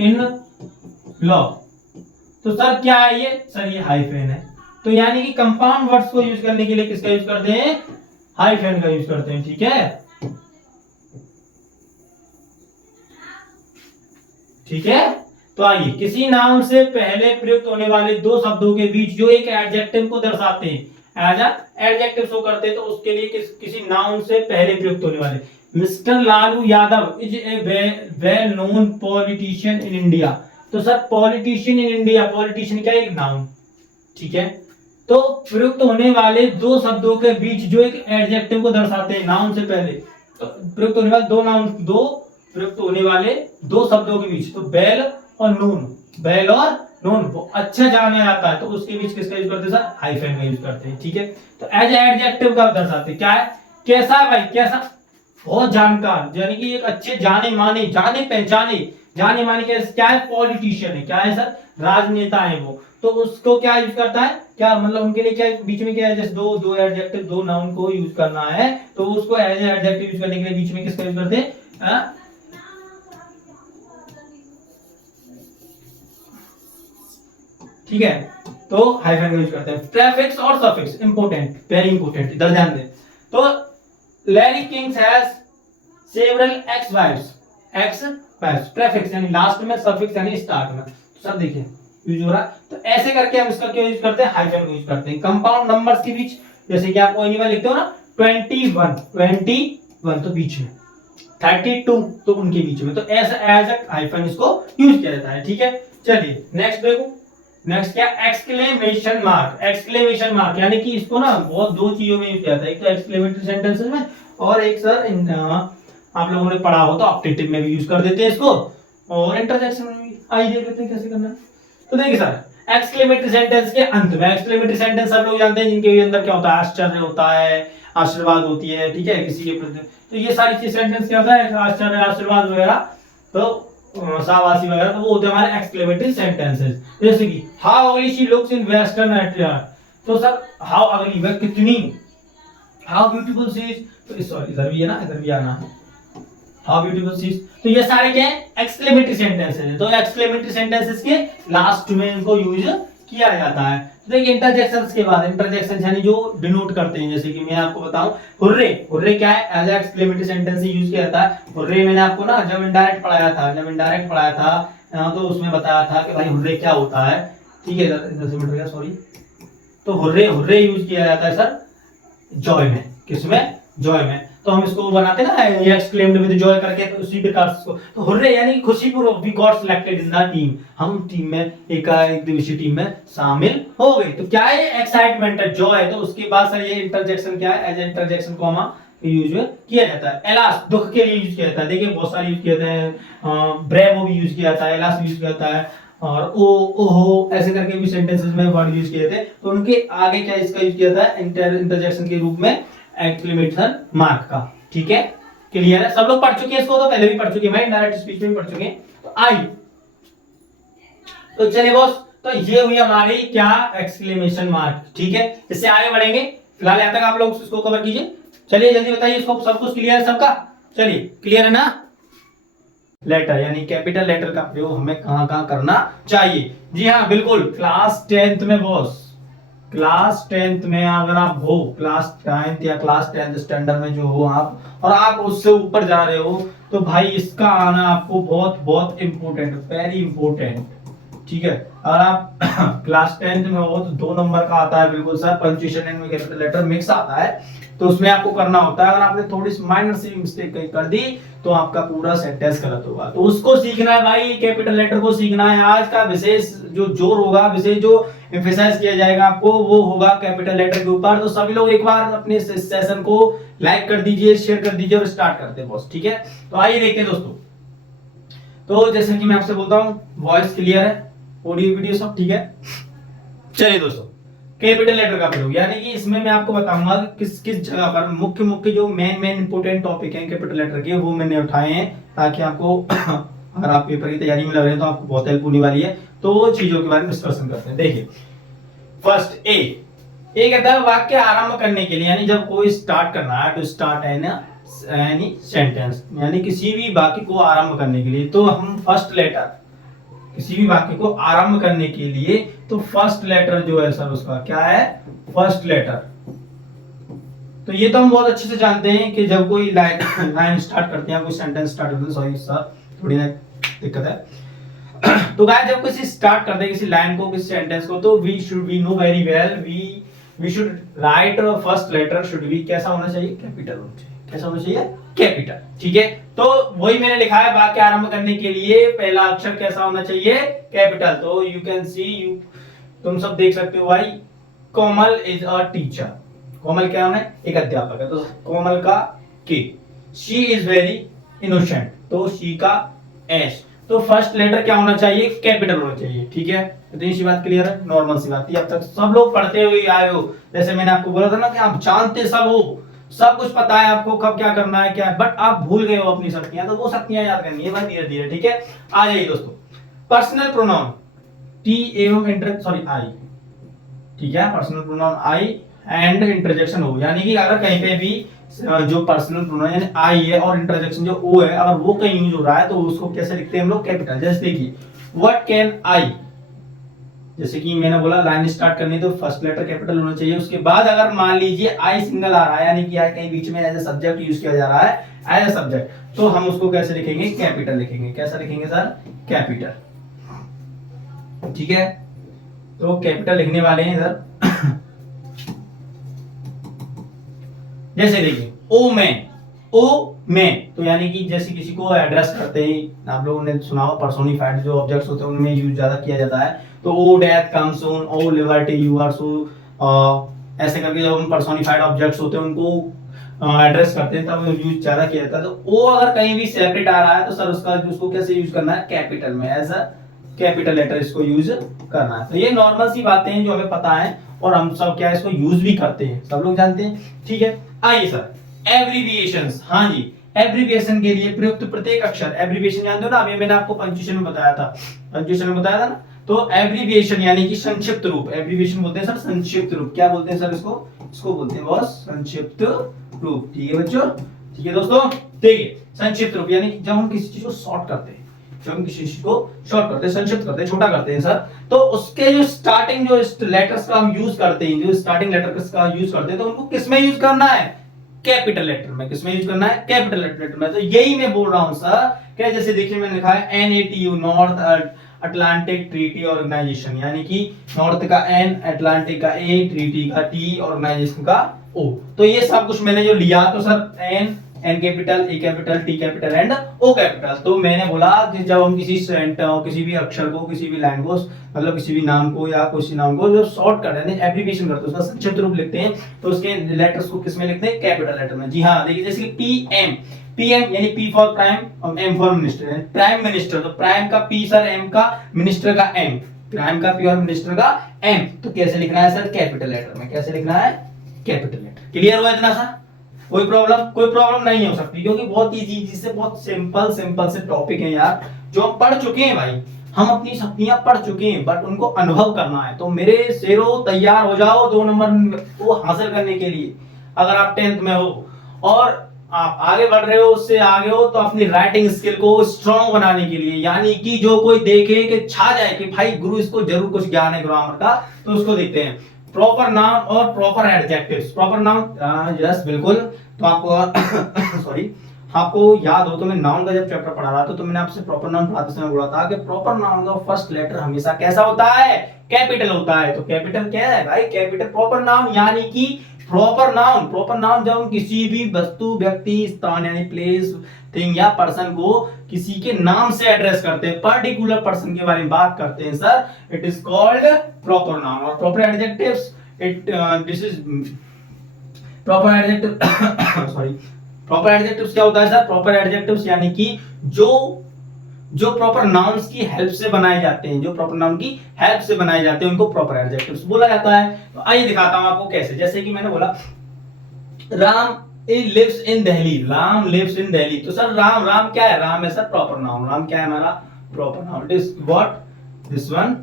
in law. तो सर क्या है ये, सर ये हाइफन है। तो यानी कि कंपाउंड वर्ड्स को यूज करने के लिए किसका यूज करते हैं, हाइफन का यूज करते हैं, ठीक है, ठीक है। तो आइए, किसी नाउन से पहले प्रयुक्त होने वाले दो शब्दों के बीच जो एक एडजेक्टिव को दर्शाते हैं, एज एडजेक्टिव शो करते हैं, तो उसके लिए किसी नाउन से पहले प्रयुक्त होने वाले। Mister Lalu Yadav is a well known politician in India. तो sir politician in India, politician क्या है, एक नाउन, ठीक है। तो प्रयुक्त होने वाले दो शब्दों के बीच जो एक एडजेक्टिव को दर्शाते हैं नाउन से पहले, तो प्रयुक्त होने वाले दो नाउन, दो प्रयुक्त होने वाले दो शब्दों के बीच, तो बेल और नून, बेल और नून वो अच्छा जाना जाता है, तो उसके बीच किसका यूज करते हैं सर, हाइफन का यूज करते हैं, ठीक है। तो एज एडजेक्टिव का दर्शाते हैं, क्या है, कैसा है भाई, कैसा, बहुत जानकार, यानी कि एक अच्छे जाने माने, जाने पहचाने, जाने माने, क्या है, पॉलिटिशियन है, क्या है सर, राजनेता है वो। तो उसको क्या यूज करता है, क्या मतलब उनके लिए क्या बीच में क्या है, जैसे दो दो एडजेक्टिव, दो नाउन को यूज करना है, तो उसको एज एडजेक्टिव यूज करने के लिए बीच में किसका यूज करते हैं, ठीक है। तो हाइफन का यूज करते हैं। प्रेफिक्स और सफिक्स इंपोर्टेंट, वेरी इंपोर्टेंट, इधर ध्यान दें। तो Larry Kings has several ex wives, ex wives, prefix यानी लास्ट में, सफिक्स यानी स्टार्ट में, तो सब देखिए यूज हो रहा है। तो ऐसे करके हम इसका क्यों यूज करते हैं, हाइफन को यूज करते हैं। कंपाउंड नंबर्स के बीच, जैसे कि आप एनिमल लिखते हो ना, 21 तो बीच में, 32 तो उनके बीच में, तो ऐसा एज अ हाइफन इसको यूज किया जाता है, ठीक है। चलिए नेक्स्ट देखो, नेक्स्ट क्या, एक्सक्लेमेशन मार्क। एक्सक्लेमेशन मार्क यानी कि इसको ना बहुत दो चीजों में यूज किया जाता है, एक तो एक्सक्लेमेटरी सेंटेंसेस में, और एक सर आप लोगों ने पढ़ा हो तो ऑप्टेटिव में भी यूज कर देते हैं इसको, और इंटरजेक्शन में भी। आइए देख लेते हैं कैसे करना है। तो देखिए सर एक्सक्लेमेटरी सेंटेंस के अंत में, एक्सक्लेमेटरी सेंटेंस सब लोग जानते हैं जिनके अंदर क्या होता है, आश्चर्य होता है, आशीर्वाद होती है, ठीक है, किसी के प्रति, तो ये सारी चीज सेंटेंस क्या होता है, आश्चर्य, आशीर्वाद वगैरह, तो शाबाशी वगैरह, तो वो होते हैं हमारे एक्सक्लेमेटरी सेंटेंसेस। जैसे कि हाउ अगली शी लुक्स इन वेस्टर्न एटरियर, तो सर हाउ अगली वह कितनी, हाउ ब्यूटीफुल शी इज, तो सॉरी इधर भी है ना, इधर भी आना है, हाउ ब्यूटीफुल शी इज। तो ये सारे क्या है, एक्सक्लेमेटरी सेंटेंसेस हैं। तो एक्सक्लेमेटरी सेंटेंसेस के लास्ट में इनको यूज किया जाता है। तो देखिए इंटरजेक्शंस के बाद, इंटरजेक्शन यानी जो डिनोट करते हैं, जैसे कि मैं आपको बताऊं, हुर्रे, हुर्रे क्या है, एज एक्सक्लेमेटरी सेंटेंस से यूज किया जाता है। हुर्रे मैंने आपको ना जब इनडायरेक्ट पढ़ाया था तो उसमें बताया था कि भाई हुर्रे क्या होता है, ठीक है, 10 मिनट हो गया सॉरी। तो हुर्रे, हुर्रे यूज किया जाता है सर जॉय में, किसमें, जॉय में। तो हम इसको बनाते ना एक्सक्लेम्ड विद जॉय करके, तो उसी प्रकार से तो हुर्रे यानी खुशी पूर्वक, we got selected in the team, हम टीम में एक दिवसीय टीम में शामिल हो गए। तो क्या है, एक्साइटमेंट है, जॉय। तो उसके बाद सर ये इंटरजेक्शन क्या है, एज इंटरजेक्शन कॉमा यूज किया जाता है। एलास दुख के लिए यूज किया जाता है, देखिए बहुत सारे यूज किए जाते हैं, ब्रेवो भी यूज किया जाता है, एलास यूज किया जाता है, और ओ ओहो ऐसे करके भी सेंटेंसेस में वर्ड यूज किए थे। तो उनके आगे क्या इसका यूज किया था, इंटरजेक्शन के रूप में एक्सक्लेमेशन मार्क का, ठीक है, क्लियर है, सब लोग पढ़ चुके हैं इसको, तो पहले भी पढ़ चुके हैं भाई, डायरेक्ट स्पीच में भी पढ़ चुके हैं। तो आई, तो चलिए बॉस, तो ये हुई हमारी क्या, एक्सक्लेमेशन मार्क, ठीक है। इससे आगे बढ़ेंगे, फिलहाल यहां तक आप लोग इसको कवर कीजिए। चलिए जल्दी बताइए, इसको सब कुछ क्लियर है सबका, चलिए क्लियर है ना। लेटर यानी कैपिटल लेटर का प्रयोग हमें कहां कहां करना चाहिए, जी हाँ बिल्कुल, क्लास 10th में बॉस, क्लास 10th में अगर आप हो, क्लास 9th या क्लास 10th स्टैंडर्ड में जो हो आप, और आप उससे ऊपर जा रहे हो, तो भाई इसका आना आपको बहुत बहुत इंपॉर्टेंट, वेरी इंपॉर्टेंट, ठीक है। अगर आप क्लास 10th में हो तो 2 नंबर का आता है, बिल्कुल sir, punctuation and capital letter mix आता है, तो उसमें आपको करना होता है। अगर आपने थोड़ी सी माइनर सी मिस्टेक कहीं कर दी तो आपका पूरा सेंटेंस गलत होगा। तो उसको सीखना है भाई, कैपिटल लेटर को सीखना है। आज का विशेष जो जोर होगा, विशेष जो एम्फेसाइज किया जाएगा आपको, वो होगा कैपिटल लेटर के ऊपर। तो सभी लोग एक बार अपने सेशन को लाइक कर दीजिए, शेयर कर दीजिए और स्टार्ट करते हैं बॉस, ठीक है। तो आइए देखते हैं दोस्तों। तो जैसे कि मैं आपसे बोलता हूँ, वॉइस क्लियर है, ऑडियो वीडियो सब ठीक है। चलिए दोस्तों, कैपिटल लेटर का प्रयोग, यानी कि इसमें मैं आपको बताऊंगा कि किस किस जगह पर मुख्य मुख्य जो मेन इंपोर्टेंट टॉपिक हैं कैपिटल लेटर के, वो मैंने उठाए हैं ताकि आपको अगर आप पेपर की तैयारी में लग रहे हैं तो आपको बहुत हेल्प होने वाली है। तो वो चीजों के बारे में डिस्कशन करते हैं। देखिए फर्स्ट ए कहता है वाक्य आरंभ करने के लिए, यानी जब कोई स्टार्ट करना है, टू स्टार्ट एनी सेंटेंस, यानी किसी भी वाक्य को आरंभ करने के लिए, तो हम फर्स्ट लेटर, किसी भी वाक्य को आरंभ करने के लिए तो फर्स्ट लेटर जो है सर उसका क्या है, फर्स्ट लेटर। तो ये तो हम बहुत अच्छे से जानते हैं कि जब कोई लाइन स्टार्ट करते हैं, कोई सेंटेंस स्टार्ट करते हैं, सॉरी सर थोड़ी ना दिक्कत है। तो गाइस जब किसी स्टार्ट करते हैं किसी लाइन को, किसी सेंटेंस को, तो we know very well, we should write first letter should be कैसा होना चाहिए, कैपिटल होना चाहिए। कैसा होना चाहिए, कैपिटल। ठीक है, तो वही मैंने लिखा है वाक्य आरंभ करने के लिए पहला अक्षर कैसा होना चाहिए, कैपिटल। तो यू कैन सी, तुम सब देख सकते हो भाई, कोमल इज अ टीचर। कोमल क्या है, एक अध्यापक है, तो कोमल का के। शी इज वेरी इनोसेंट, तो शी का एस। तो फर्स्ट लेटर क्या होना चाहिए, कैपिटल होना चाहिए। ठीक है, तो ये बात क्लियर है, नॉर्मल सी बात थी, अब तक सब लोग पढ़ते हुए आए हो। जैसे मैंने आपको बोला था ना कि आप जानते सब हो, सब कुछ पता है आपको कब क्या करना है क्या है, बट आप भूल गए हो अपनी शक्तियां, तो वो शक्तियां याद करनी है भाई धीरे धीरे। ठीक है, आ जाइए दोस्तों, पर्सनल प्रोनाउन टी एवं इंटर सॉरी आई। ठीक है, personal pronoun I and interjection हो, यानी कि अगर कहीं पे भी जो पर्सनल प्रोनाउन यानी आई है और इंटरजेक्शन जो ओ है, अगर वो कहीं यूज हो रहा है तो उसको कैसे लिखते हैं हम लोग, कैपिटल। जैसे देखिए व्हाट कैन आई, जैसे कि मैंने बोला लाइन स्टार्ट करनी तो फर्स्ट लेटर कैपिटल होना चाहिए। उसके बाद अगर मान लीजिए आई सिंगल आ रहा है, यानी कि आई कहीं बीच में एज ए सब्जेक्ट यूज किया जा रहा है, एज ए सब्जेक्ट, तो हम उसको कैसे लिखेंगे, कैपिटल लिखेंगे। कैसा लिखेंगे सर, कैपिटल। ठीक है, तो कैपिटल लिखने वाले हैं इधर। जैसे देखिए ओ मैन, तो यानी कि जैसे किसी को एड्रेस करते ही आप लोगों ने सुना हो, पर्सोनिफाइड जो ऑब्जेक्ट्स होते हैं उनमें यूज ज्यादा किया जाता है। तो O death comes soon, O liberty you are so, ऐसे करके जब हम पर्सोनिफाइड ऑब्जेक्ट्स होते हैं उनको एड्रेस करते हैं तब यूज ज्यादा किया जाता है। तो ओ अगर कहीं भी सेपरेट आ रहा है तो सर उसको कैसे यूज करना है, कैपिटल में, एज अ कैपिटल लेटर इसको यूज करना है। तो ये नॉर्मल सी बातें हैं जो हमें पता है और हम सब क्या इसको यूज भी करते हैं, सब लोग जानते हैं। ठीक है, आइए सर एब्रीविएशंस। हाँ जी, एब्रीविएशन के लिए प्रयुक्त प्रत्येक अक्षर, एब्रीविएशन जानते हो ना, अभी मैंने आपको पंक्चुएशन में बताया था, ना। तो एब्रीविएशन यानी कि संक्षिप्त रूप, एब्रीविएशन बोलते हैं सर संक्षिप्त रूप। क्या बोलते हैं सर इसको बोलते हैं बॉस संक्षिप्त रूप। ठीक है बच्चों, ठीक है दोस्तों, देखिए संक्षिप्त रूप यानी कि जब हम किसी चीज को शॉर्ट करते हैं, संक्षिप्त करते हैं, छोटा करते हैं सर, तो उसके जो स्टार्टिंग जो लेटर्स का हम यूज करते हैं, जो स्टार्टिंग लेटर्स का यूज करते हैं, तो उनको किस में यूज करना है, कैपिटल लेटर में। किस में यूज करना है, कैपिटल लेटर में। तो यही मैं बोल रहा हूं सर, क्या जैसे देखिए मैंने लिखा है NATU, North Atlantic Treaty Organization, यानी कि नॉर्थ का N, अटलांटिक का A, ट्रीटी का T, ऑर्गेनाइजेशन का O। तो ये सब कुछ मैंने जो लिया, तो sir N capital, A capital, T capital and O capital. तो मैंने बोला कि जब हम किसी भी अक्षर को, किसी भी लाइन को, मतलब किसी भी नाम को या किसी नाम को जो शॉर्ट करते हैं, एब्रीविएशन करते हैं, उसका संक्षिप्त रूप लिखते हैं, तो उसके लेटर्स को किस में लिखते हैं, कैपिटल लेटर में। जी हाँ, देखिए जैसे कि PM यानी P फॉर प्राइम और M for minister, prime minister. तो प्राइम का P सर, M का, मिनिस्टर का M, प्राइम का P और मिनिस्टर का M। तो कैसे लिखना है सर, कैपिटल लेटर में। कैसे लिखना है, कैपिटल लेटर। क्लियर हुआ इतना सा? कोई प्रॉब्लम नहीं हो सकती, क्योंकि बहुत इजी से, बहुत सिंपल से टॉपिक है यार, जो हम पढ़ चुके हैं भाई। हम अपनी शक्तियां पढ़ चुके हैं, बट उनको अनुभव करना है। तो मेरे शेरों तैयार हो जाओ 2 नंबर को हासिल करने के लिए। अगर आप 10th में हो और आप आगे बढ़ रहे हो, उससे आगे हो, तो अपनी राइटिंग स्किल को स्ट्रॉन्ग बनाने के लिए, यानी कि जो कोई देखे कि छा जाए कि भाई गुरु इसको जरूर कुछ ज्ञान है ग्रामर का, तो उसको देखते हैं। प्रॉपर नाउन और proper adjectives. Proper noun, yes बिल्कुल। तो आपको सॉरी, आपको याद हो तो मैं नाउन का जब चैप्टर पढ़ा रहा था तो मैंने आपसे प्रॉपर नाउन पढ़ाते समय बोला था कि प्रॉपर नाउन का फर्स्ट लेटर हमेशा कैसा होता है, कैपिटल होता है। तो कैपिटल क्या है भाई, कैपिटल। प्रॉपर नाउन यानी कि प्रॉपर नाउन जब हम किसी भी वस्तु, व्यक्ति, स्थान यानी प्लेस, थिंग या पर्सन को किसी के नाम से एड्रेस करते हैं, पर्टिकुलर पर्सन के बारे में बात करते हैं sir, it is called proper noun. और proper adjectives, this is proper adjective sorry, proper adjectives क्या होता है सर, प्रॉपर एडजेक्टिव्स यानी कि जो जो प्रॉपर नाउन्स की हेल्प से बनाए जाते हैं, जो प्रॉपर नाउन की हेल्प से बनाए जाते हैं, उनको प्रॉपर एडजेक्टिव्स बोला जाता है। तो आइए दिखाता हूं आपको कैसे। जैसे कि मैंने बोला Ram lives in Delhi, Ram lives in Delhi. तो सर राम, राम क्या है? राम है सर प्रॉपर नाउन। राम क्या है हमारा? Proper noun. This what, this one,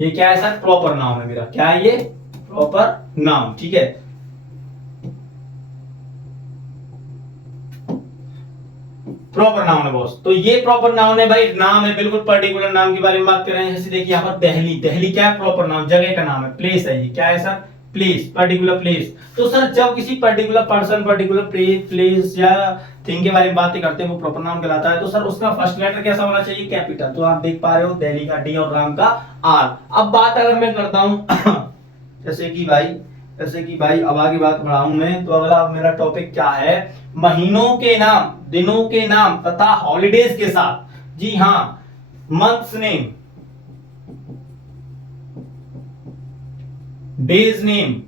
ये क्या है सर? प्रॉपर नाउन है मेरा। क्या है ये? Proper noun. ठीक है, प्रॉपर नाउन है बॉस। तो ये प्रॉपर नाउन है भाई, नाम है, बिल्कुल पर्टिकुलर नाम के बारे में बात कर रहे हैं। जैसे देखिए यहाँ पर दिल्ली, दिल्ली क्या है? प्रॉपर नाउन, जगह का नाम है, प्लेस है। ये क्या है सर? Place, particular place. तो सर जब किसी पर्टिकुलर पर्सन, पर्टिकुलर प्लेस या थिंग के बारे में बातें करते हैं, वो प्रॉपर नाउन कहलाता है। तो सर उसका फर्स्ट लेटर कैसा होना चाहिए? कैपिटल। तो आप देख पा रहे हो दिल्ली का डी और राम का आर। अब बात अगर मैं करता हूं जैसे कि भाई अब आगे बात बढ़ाऊं मैं, तो अगला मेरा टॉपिक क्या है? महीनों के नाम, दिनों के नाम तथा हॉलिडेज के साथ। जी हां, मंथ्स नेम, डेज नेम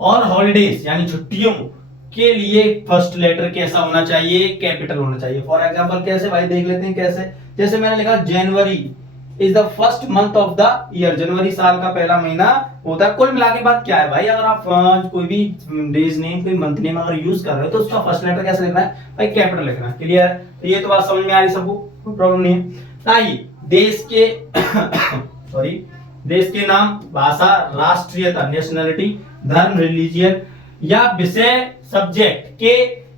और हॉलिडेज यानी छुट्टियों के लिए फर्स्ट लेटर कैसा होना चाहिए? कैपिटल होना चाहिए। फॉर एग्जांपल कैसे भाई? देख लेते हैं कैसे। जैसे मैंने लिखा January is the first month of the year. जनवरी साल का पहला महीना होता है। कुल मिला के बात क्या है भाई? अगर आप कोई भी डेज नेम, कोई मंथ नेम अगर यूज कर रहे हो तो उसका फर्स्ट लेटर कैसे लिखना है भाई? कैपिटल लिखना है। क्लियर? तो ये तो बात समझ में आ रही सबको, कोई प्रॉब्लम नहीं है। आइए देश के सॉरी देश के नाम, भाषा, राष्ट्रीयता, नेशनलिटी, धर्म, रिलीजियन या विषय, सब्जेक्ट के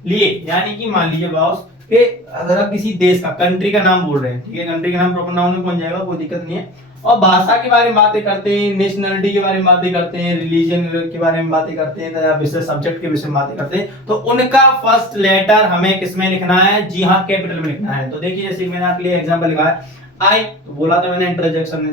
लिए, यानी कि मान लीजिए बॉस कि अगर आप किसी देश का, कंट्री का नाम बोल रहे हैं, ठीक है, कंट्री का नाम प्रॉपर नाउन में पहुंच जाएगा, कोई दिक्कत नहीं है। और भाषा के बारे में बातें करते हैं, नेशनलिटी के बारे में बातें करते हैं, रिलीजन के बारे में बातें करते हैं, या विषय, सब्जेक्ट के विषय में बातें करते हैं, तो उनका फर्स्ट लेटर हमें किसमें लिखना है? जी हाँ, कैपिटल में लिखना है। तो देखिए जैसे मैंने आपके लिए एग्जांपल लिखा है आई, तो बोला था मैंने इंटरजेक्शन,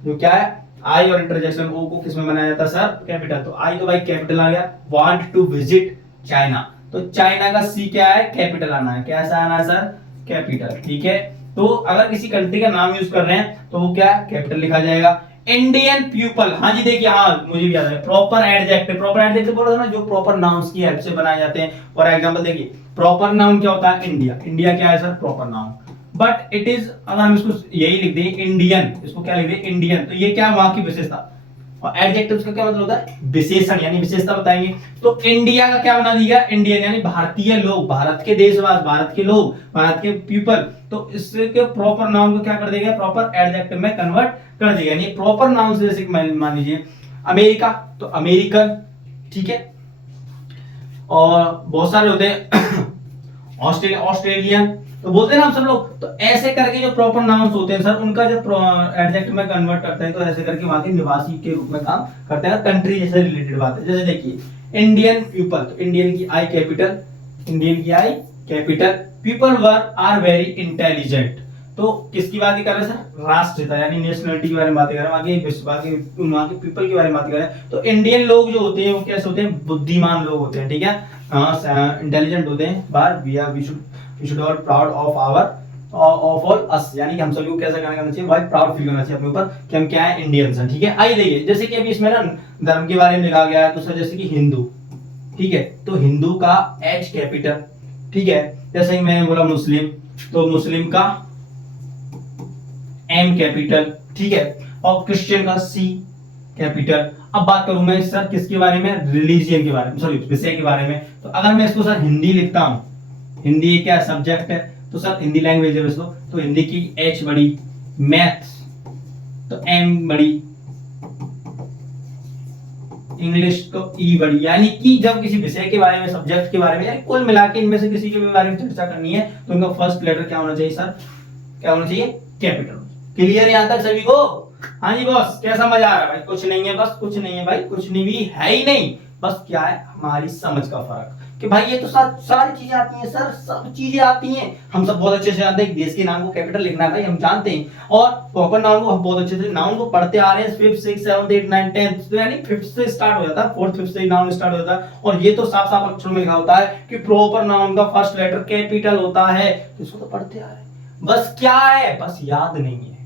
जो क्या है आई और इंटरजेक्शन ओ को किसमें बनाया जाता है सर? कैपिटल। तो आई तो भाई कैपिटल आ गया। वांट टू विजिट चाइना, तो चाइना का सी क्या है? कैपिटल आना है। कैसा आना है सर? कैपिटल। ठीक है, तो अगर किसी कंट्री का नाम यूज कर रहे हैं तो वो क्या? कैपिटल लिखा जाएगा। इंडियन पीपल, हाँ जी देखिए, हाँ मुझे भी याद है, प्रॉपर एडजेक्टिव। प्रॉपर एडजेक्टिव बोला था ना, जो प्रॉपर नाउन्स की हेल्प से बनाए जाते हैं। फॉर एग्जांपल देखिए, प्रॉपर नाउन क्या होता है? इंडिया। इंडिया क्या है sir? Proper noun. But it is, अगर हम इसको यही लिख दें इंडियन, इसको क्या लिख दें? इंडियन, तो ये क्या? वहां की विशेषता। और एडजेक्टिव्स का क्या मतलब होता है? विशेषण यानी विशेषता बताएंगे। तो इंडिया का क्या बना दिया? इंडियन, यानी भारतीय लोग, भारत के देशवासी, भारत के लोग, भारत के पीपल। तो इसके प्रॉपर नाउन को क्या कर देगा? प्रॉपर एडजेक्टिव में कन्वर्ट कर देगा। यानी प्रॉपर नाउन से जैसे मान लीजिए अमेरिका, तो अमेरिकन। ठीक है, और बहुत सारे होते हैं ऑस्ट्रेलिया, ऑस्ट्रेलियन, तो बोलते हैं ना हम सब लोग। तो ऐसे करके जो प्रॉपर नाउन्स होते हैं सर, उनका जब एडजेक्टिव में कन्वर्ट करते हैं, तो ऐसे करके वहां के निवासी के रूप में काम करते हैं। कंट्री जैसे रिलेटेड बात है। जैसे देखिए इंडियन पीपल, तो इंडियन की आई कैपिटल, इंडियन की I capital. People were are very intelligent, तो किसकी बात कर रहे हैं सर? राष्ट्रीयता यानी नेशनलिटी के बारे में बात कर रहे हैं। वहां के पीपल के बारे में बात कर रहे हैं। तो इंडियन लोग जो होते हैं वो कैसे होते हैं? बुद्धिमान लोग होते हैं। ठीक है, इंटेलिजेंट होते हैं। बार we should all proud of all us, यानी कि हम सभी को कैसा करना चाहिए भाई? प्राउड फील करना चाहिए अपने ऊपर कि हम क्या है? इंडियंस हैं। ठीक है, आइए देखिए, जैसे कि अभी इसमें ना धर्म के बारे में लिखा गया है, तो सर जैसे कि हिंदू, ठीक है, तो हिंदू का एच कैपिटल। ठीक है, जैसे कि मैंने बोला मुस्लिम, तो मुस्लिम का एम कैपिटल। ठीक है, और क्रिश्चियन का सी कैपिटल। अब बात करूं मैं सर किसके बारे में? रिलीजियन के बारे में, सॉरी विषय के बारे में। तो अगर मैं इसको सर हिंदी लिखता हूं, हिंदी क्या सब्जेक्ट है, तो सर हिंदी लैंग्वेज है इसको, तो हिंदी की एच बड़ी, मैथ्स तो एम बड़ी, इंग्लिश तो ई बड़ी। यानी कि जब किसी विषय के बारे में, सब्जेक्ट के बारे में, यानी कुल मिला के इनमें से किसी के भी बारे में चर्चा करनी है, तो इनका फर्स्ट लेटर क्या होना चाहिए सर? क्या होना चाहिए? कैपिटल। क्लियर यहां तक सभी को? हाँ जी बॉस, कैसा मजा आ रहा है भाई? कुछ नहीं है, बस कुछ नहीं है भाई, कुछ नहीं भी है ही नहीं, बस क्या है? हमारी समझ का फर्क कि भाई ये तो सारी चीजें आती हैं सर, सब चीजें आती हैं। हम सब बहुत अच्छे से जानते हैं देश के नाम को कैपिटल लिखना है भाई, हम जानते हैं। और प्रॉपर नाउन को हम बहुत अच्छे से, नाउन को पढ़ते आ रहे हैं 5th 6th 7th 8th 9th 10th, तो यानी 5th से स्टार्ट हो जाता है, 4th 5th से नाउन स्टार्ट हो जाता है। और ये तो साफ साफ अक्षरों में लिखा होता है कि प्रॉपर नाउन का फर्स्ट लेटर कैपिटल होता है। इसको तो पढ़ते आ रहे हैं, बस क्या है? बस याद नहीं है,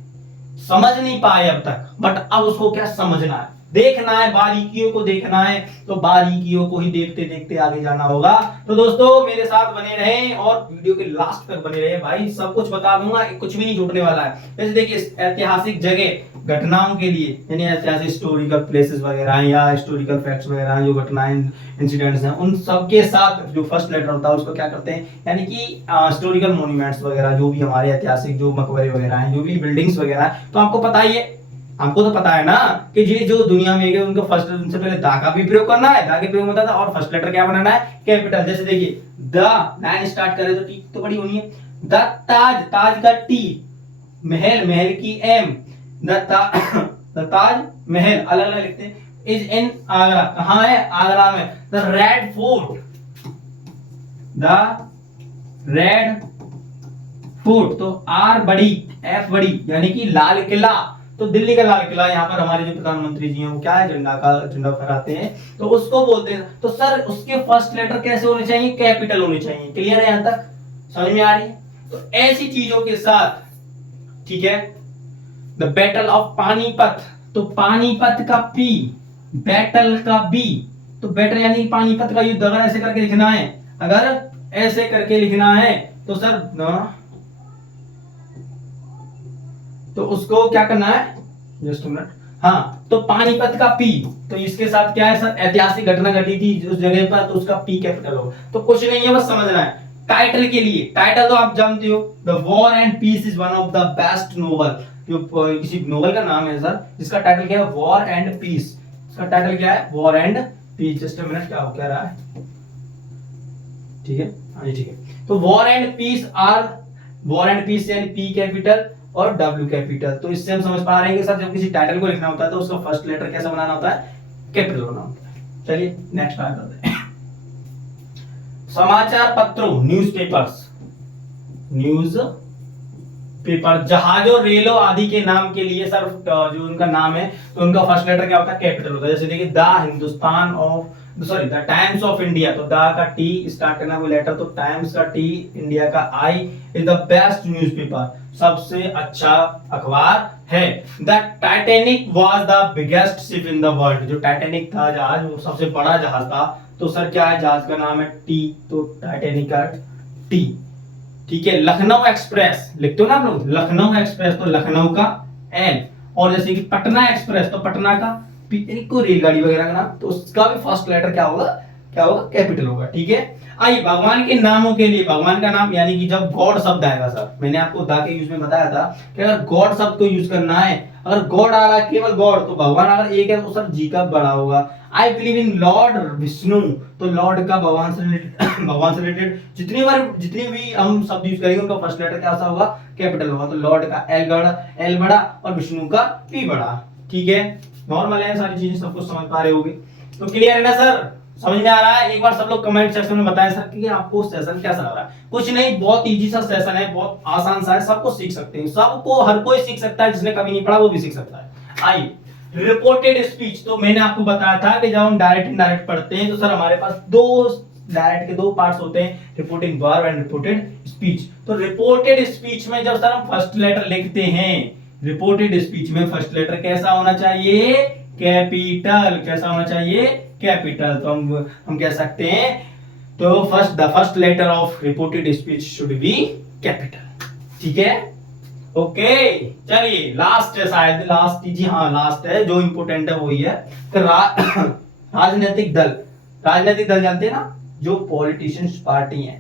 समझ नहीं पाए अब तक, बट अब उसको क्या समझना है। देखना है, बारीकियों को देखना है, तो बारीकियों को ही देखते देखते आगे जाना होगा। तो दोस्तों मेरे साथ बने रहें और वीडियो के लास्ट तक बने रहे भाई, सब कुछ बता दूंगा, कुछ भी नहीं छूटने वाला है। जैसे देखिए ऐतिहासिक जगह घटनाओं के लिए, यानी ऐतिहासिक हिस्टोरिकल प्लेसेस वगैरह या हिस्टोरिकल फैक्ट्स वगैरह जो घटनाएं इंसिडेंट्स हैं, उन सब के साथ जो फर्स्ट लेटर होता है उसको क्या करते हैं, यानी कि हिस्टोरिकल मॉन्यूमेंट्स वगैरह जो भी हमारे ऐतिहासिक जो मकबरे वगैरह हैं, जो भी बिल्डिंग्स वगैरह है, तो आपको पता ही है, हमको तो पता है ना कि ये जो दुनिया में है उनको फर्स्ट, उनसे पहले दा का भी प्रयोग करना है, दा के प्रयोग होता था, और फर्स्ट लेटर क्या बनाना है, कैपिटल। जैसे देखिए द लाइन स्टार्ट करे तो टी तो बड़ी होनी है, द ताज, ताज का टी, महल, महल की एम, द ताज महल अलग अलग लिखते हैं, इज इन आगरा, कहां है, आगरा में। The red fort, the red fort, तो आर बड़ी, एफ बड़ी, यानी कि लाल किला, तो दिल्ली का लाल किला, यहाँ पर हमारे जो प्रधानमंत्री जी हैं वो क्या है, झंडा फहराते हैं, तो उसको बोलते हैं। तो सर उसके फर्स्ट लेटर कैसे होने चाहिए, कैपिटल होने चाहिए। क्लियर है, यहां तक समझ में आ रही है। तो ऐसी चीजों के साथ, ठीक है, द बैटल ऑफ पानीपत, तो पानीपत का पी, बैटल का बी, तो बैटल यानी पानीपत का युद्ध, अगर ऐसे करके लिखना है, अगर ऐसे करके लिखना है तो सर तो उसको क्या करना है, जस्ट मिनट, हाँ, तो पानीपत का पी, तो इसके साथ क्या है सर, ऐतिहासिक घटना घटी थी उस जगह पर, तो उसका पी कैपिटल हो। तो कुछ नहीं है, बस समझना है। टाइटल के लिए, टाइटल तो आप जानते हो, the War and Peace is one of the best novel, जो किसी नोवेल का नाम है सर, जिसका टाइटल क्या है, वॉर एंड पीस। इसका टाइटल क्या है, War and Peace. Just a minute, क्या रहा है, ठीक है, हाँ जी ठीक है। तो War and Peace are, War and Peace यानी पी कैपिटल और डब्ल्यू कैपिटल। तो इससे हम समझ पा रहे हैं कि सर जब किसी टाइटल को लिखना होता है तो उसका फर्स्ट लेटर कैसा बनाना होता है, कैपिटल बनाना होता है। चलिए नेक्स्ट बात करते हैं। समाचार पत्रों, न्यूज़पेपर्स, न्यूज पेपर, जहाजों, रेलों आदि के नाम के लिए सर जो उनका नाम है तो उनका फर्स्ट लेटर क्या होता है, कैपिटल होता है। जैसे देखिए the Hindustan of, sorry the times of India, तो द का टी स्टार्ट करना कोई लेटर, तो टाइम्स का टी, इंडिया का आई, इज द बेस्ट न्यूज़पेपर, सबसे अच्छा अखबार है। The Titanic was the biggest ship in the world, जो टाइटैनिक था जहाज वो सबसे बड़ा जहाज था, तो सर क्या है, जहाज का नाम है टी, तो टाइटैनिक का टी, ठीक है। लखनऊ एक्सप्रेस लिखते हो ना आप लोग, लखनऊ एक्सप्रेस, तो लखनऊ का एन, और जैसे कि पटना एक्सप्रेस, तो पटना का पी, को रेलगाड़ी वगैरह का नाम, तो उसका भी फर्स्ट लेटर क्या होगा, क्या होगा, कैपिटल होगा, ठीक है। आइए भगवान के नामों के लिए, भगवान का नाम यानी कि जब गॉड शब्द आएगा सर, मैंने आपको दा के यूज में बताया था कि अगर गॉड शब्द को यूज करना है, अगर गॉड आ रहा है केवल गॉड, तो भगवान अगर एक है तो सर जी का बड़ा होगा। I believe in Lord Vishnu, तो लॉर्ड का भगवान से रिलेटेड, भगवान से रिलेटेड जितनी भी हम शब्द यूज करेंगे उनका फर्स्ट लेटर क्या होगा, कैपिटल होगा। तो लॉर्ड का एल बड़ा और विष्णु का पी बड़ा, ठीक है। नॉर्मल है, सारी चीजें सब कुछ समझ पा रहे होगे। तो क्लियर है ना सर, समझ में आ रहा है। एक बार सब लोग कमेंट सेक्शन में बताएं सर कि आपको सेशन कैसा लग रहा है। कुछ नहीं, बहुत इजी सा सेशन है, बहुत आसान सा है, सबको सीख सकते हैं, सबको, हर कोई सीख सकता है, जिसने कभी नहीं पढ़ा वो भी सीख सकता है। आइए रिपोर्टेड स्पीच, तो मैंने आपको बताया था कि जब हम डायरेक्ट इनडायरेक्ट पढ़ते हैं तो सर हमारे पास दो डायरेक्ट के दो पार्ट्स होते हैं, reporting verb and reported speech. तो रिपोर्टेड स्पीच में जब सर हम फर्स्ट लेटर लिखते हैं, रिपोर्टेड स्पीच में फर्स्ट लेटर कैसा होना चाहिए, कैपिटल, कैसा होना चाहिए, कैपिटल। तो हम कह सकते हैं, तो the first letter of reported speech should be capital, ठीक है। ओके चलिए लास्ट है, शायद लास्ट, जी हाँ लास्ट है, जो इंपोर्टेंट है वही है। तो राजनीतिक दल, राजनीतिक दल जानते हैं ना, जो पॉलिटिशियंस पार्टी है,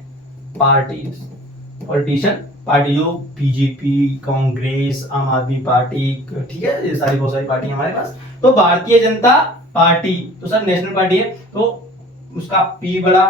पॉलिटिशियन पार्टी, जो बीजेपी, कांग्रेस, आम आदमी पार्टी, ठीक है, ये सारी बहुत सारी पार्टी हमारे पास। तो भारतीय जनता पार्टी, तो सर नेशनल पार्टी है, तो उसका पी बड़ा,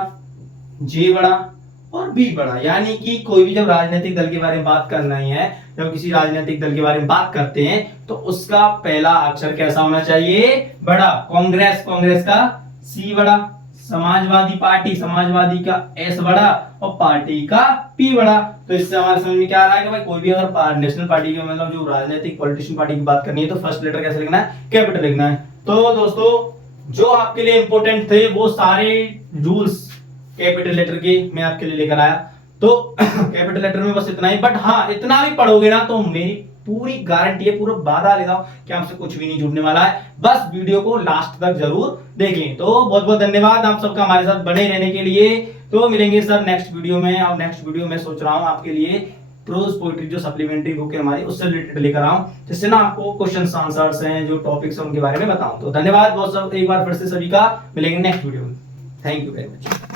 जे बड़ा और बी बड़ा, यानी कि कोई भी जब राजनीतिक दल के बारे में बात करना ही है, जब किसी राजनीतिक दल के बारे में बात करते हैं तो उसका पहला अक्षर कैसा होना चाहिए, बड़ा। कांग्रेस, कांग्रेस का सी बड़ा, समाजवादी पार्टी, समाजवादी का एस बड़ा और पार्टी का पी बड़ा। तो इससे हमारे समझ में क्या आ रहा है कि भाई कोई भी अगर नेशनल पार्टी के, मतलब जो राजनीतिक पॉलिटिशियन पार्टी की बात करनी है तो फर्स्ट लेटर कैसे लिखना है, कैपिटल लिखना है। तो दोस्तों जो आपके लिए इंपॉर्टेंट थे वो सारे रूल्स कैपिटल लेटर के मैं आपके लिए लेकर आया। तो कैपिटल लेटर में बस इतना ही, बट हाँ इतना भी पढ़ोगे ना तो मेरी पूरी गारंटी है, पूरा वादा लेता हूं कि हमसे कुछ भी नहीं जुड़ने वाला है। बस वीडियो को लास्ट तक जरूर देखें। तो बहुत बहुत धन्यवाद आप सबका हमारे साथ बने रहने के लिए। तो मिलेंगे सर नेक्स्ट वीडियो में, और नेक्स्ट वीडियो में सोच रहा हूं आपके लिए प्रोज पोएट्री जो सप्लीमेंट्री बुक है हमारी उससे रिलेटेड लेकर आऊं, जिससे ना आपको क्वेश्चंस आंसर्स हैं जो टॉपिक्स हैं उनके बारे में बताऊं। तो धन्यवाद बहुत सब, एक बार फिर से सभी का, मिलेंगे नेक्स्ट वीडियो में। Thank you very much.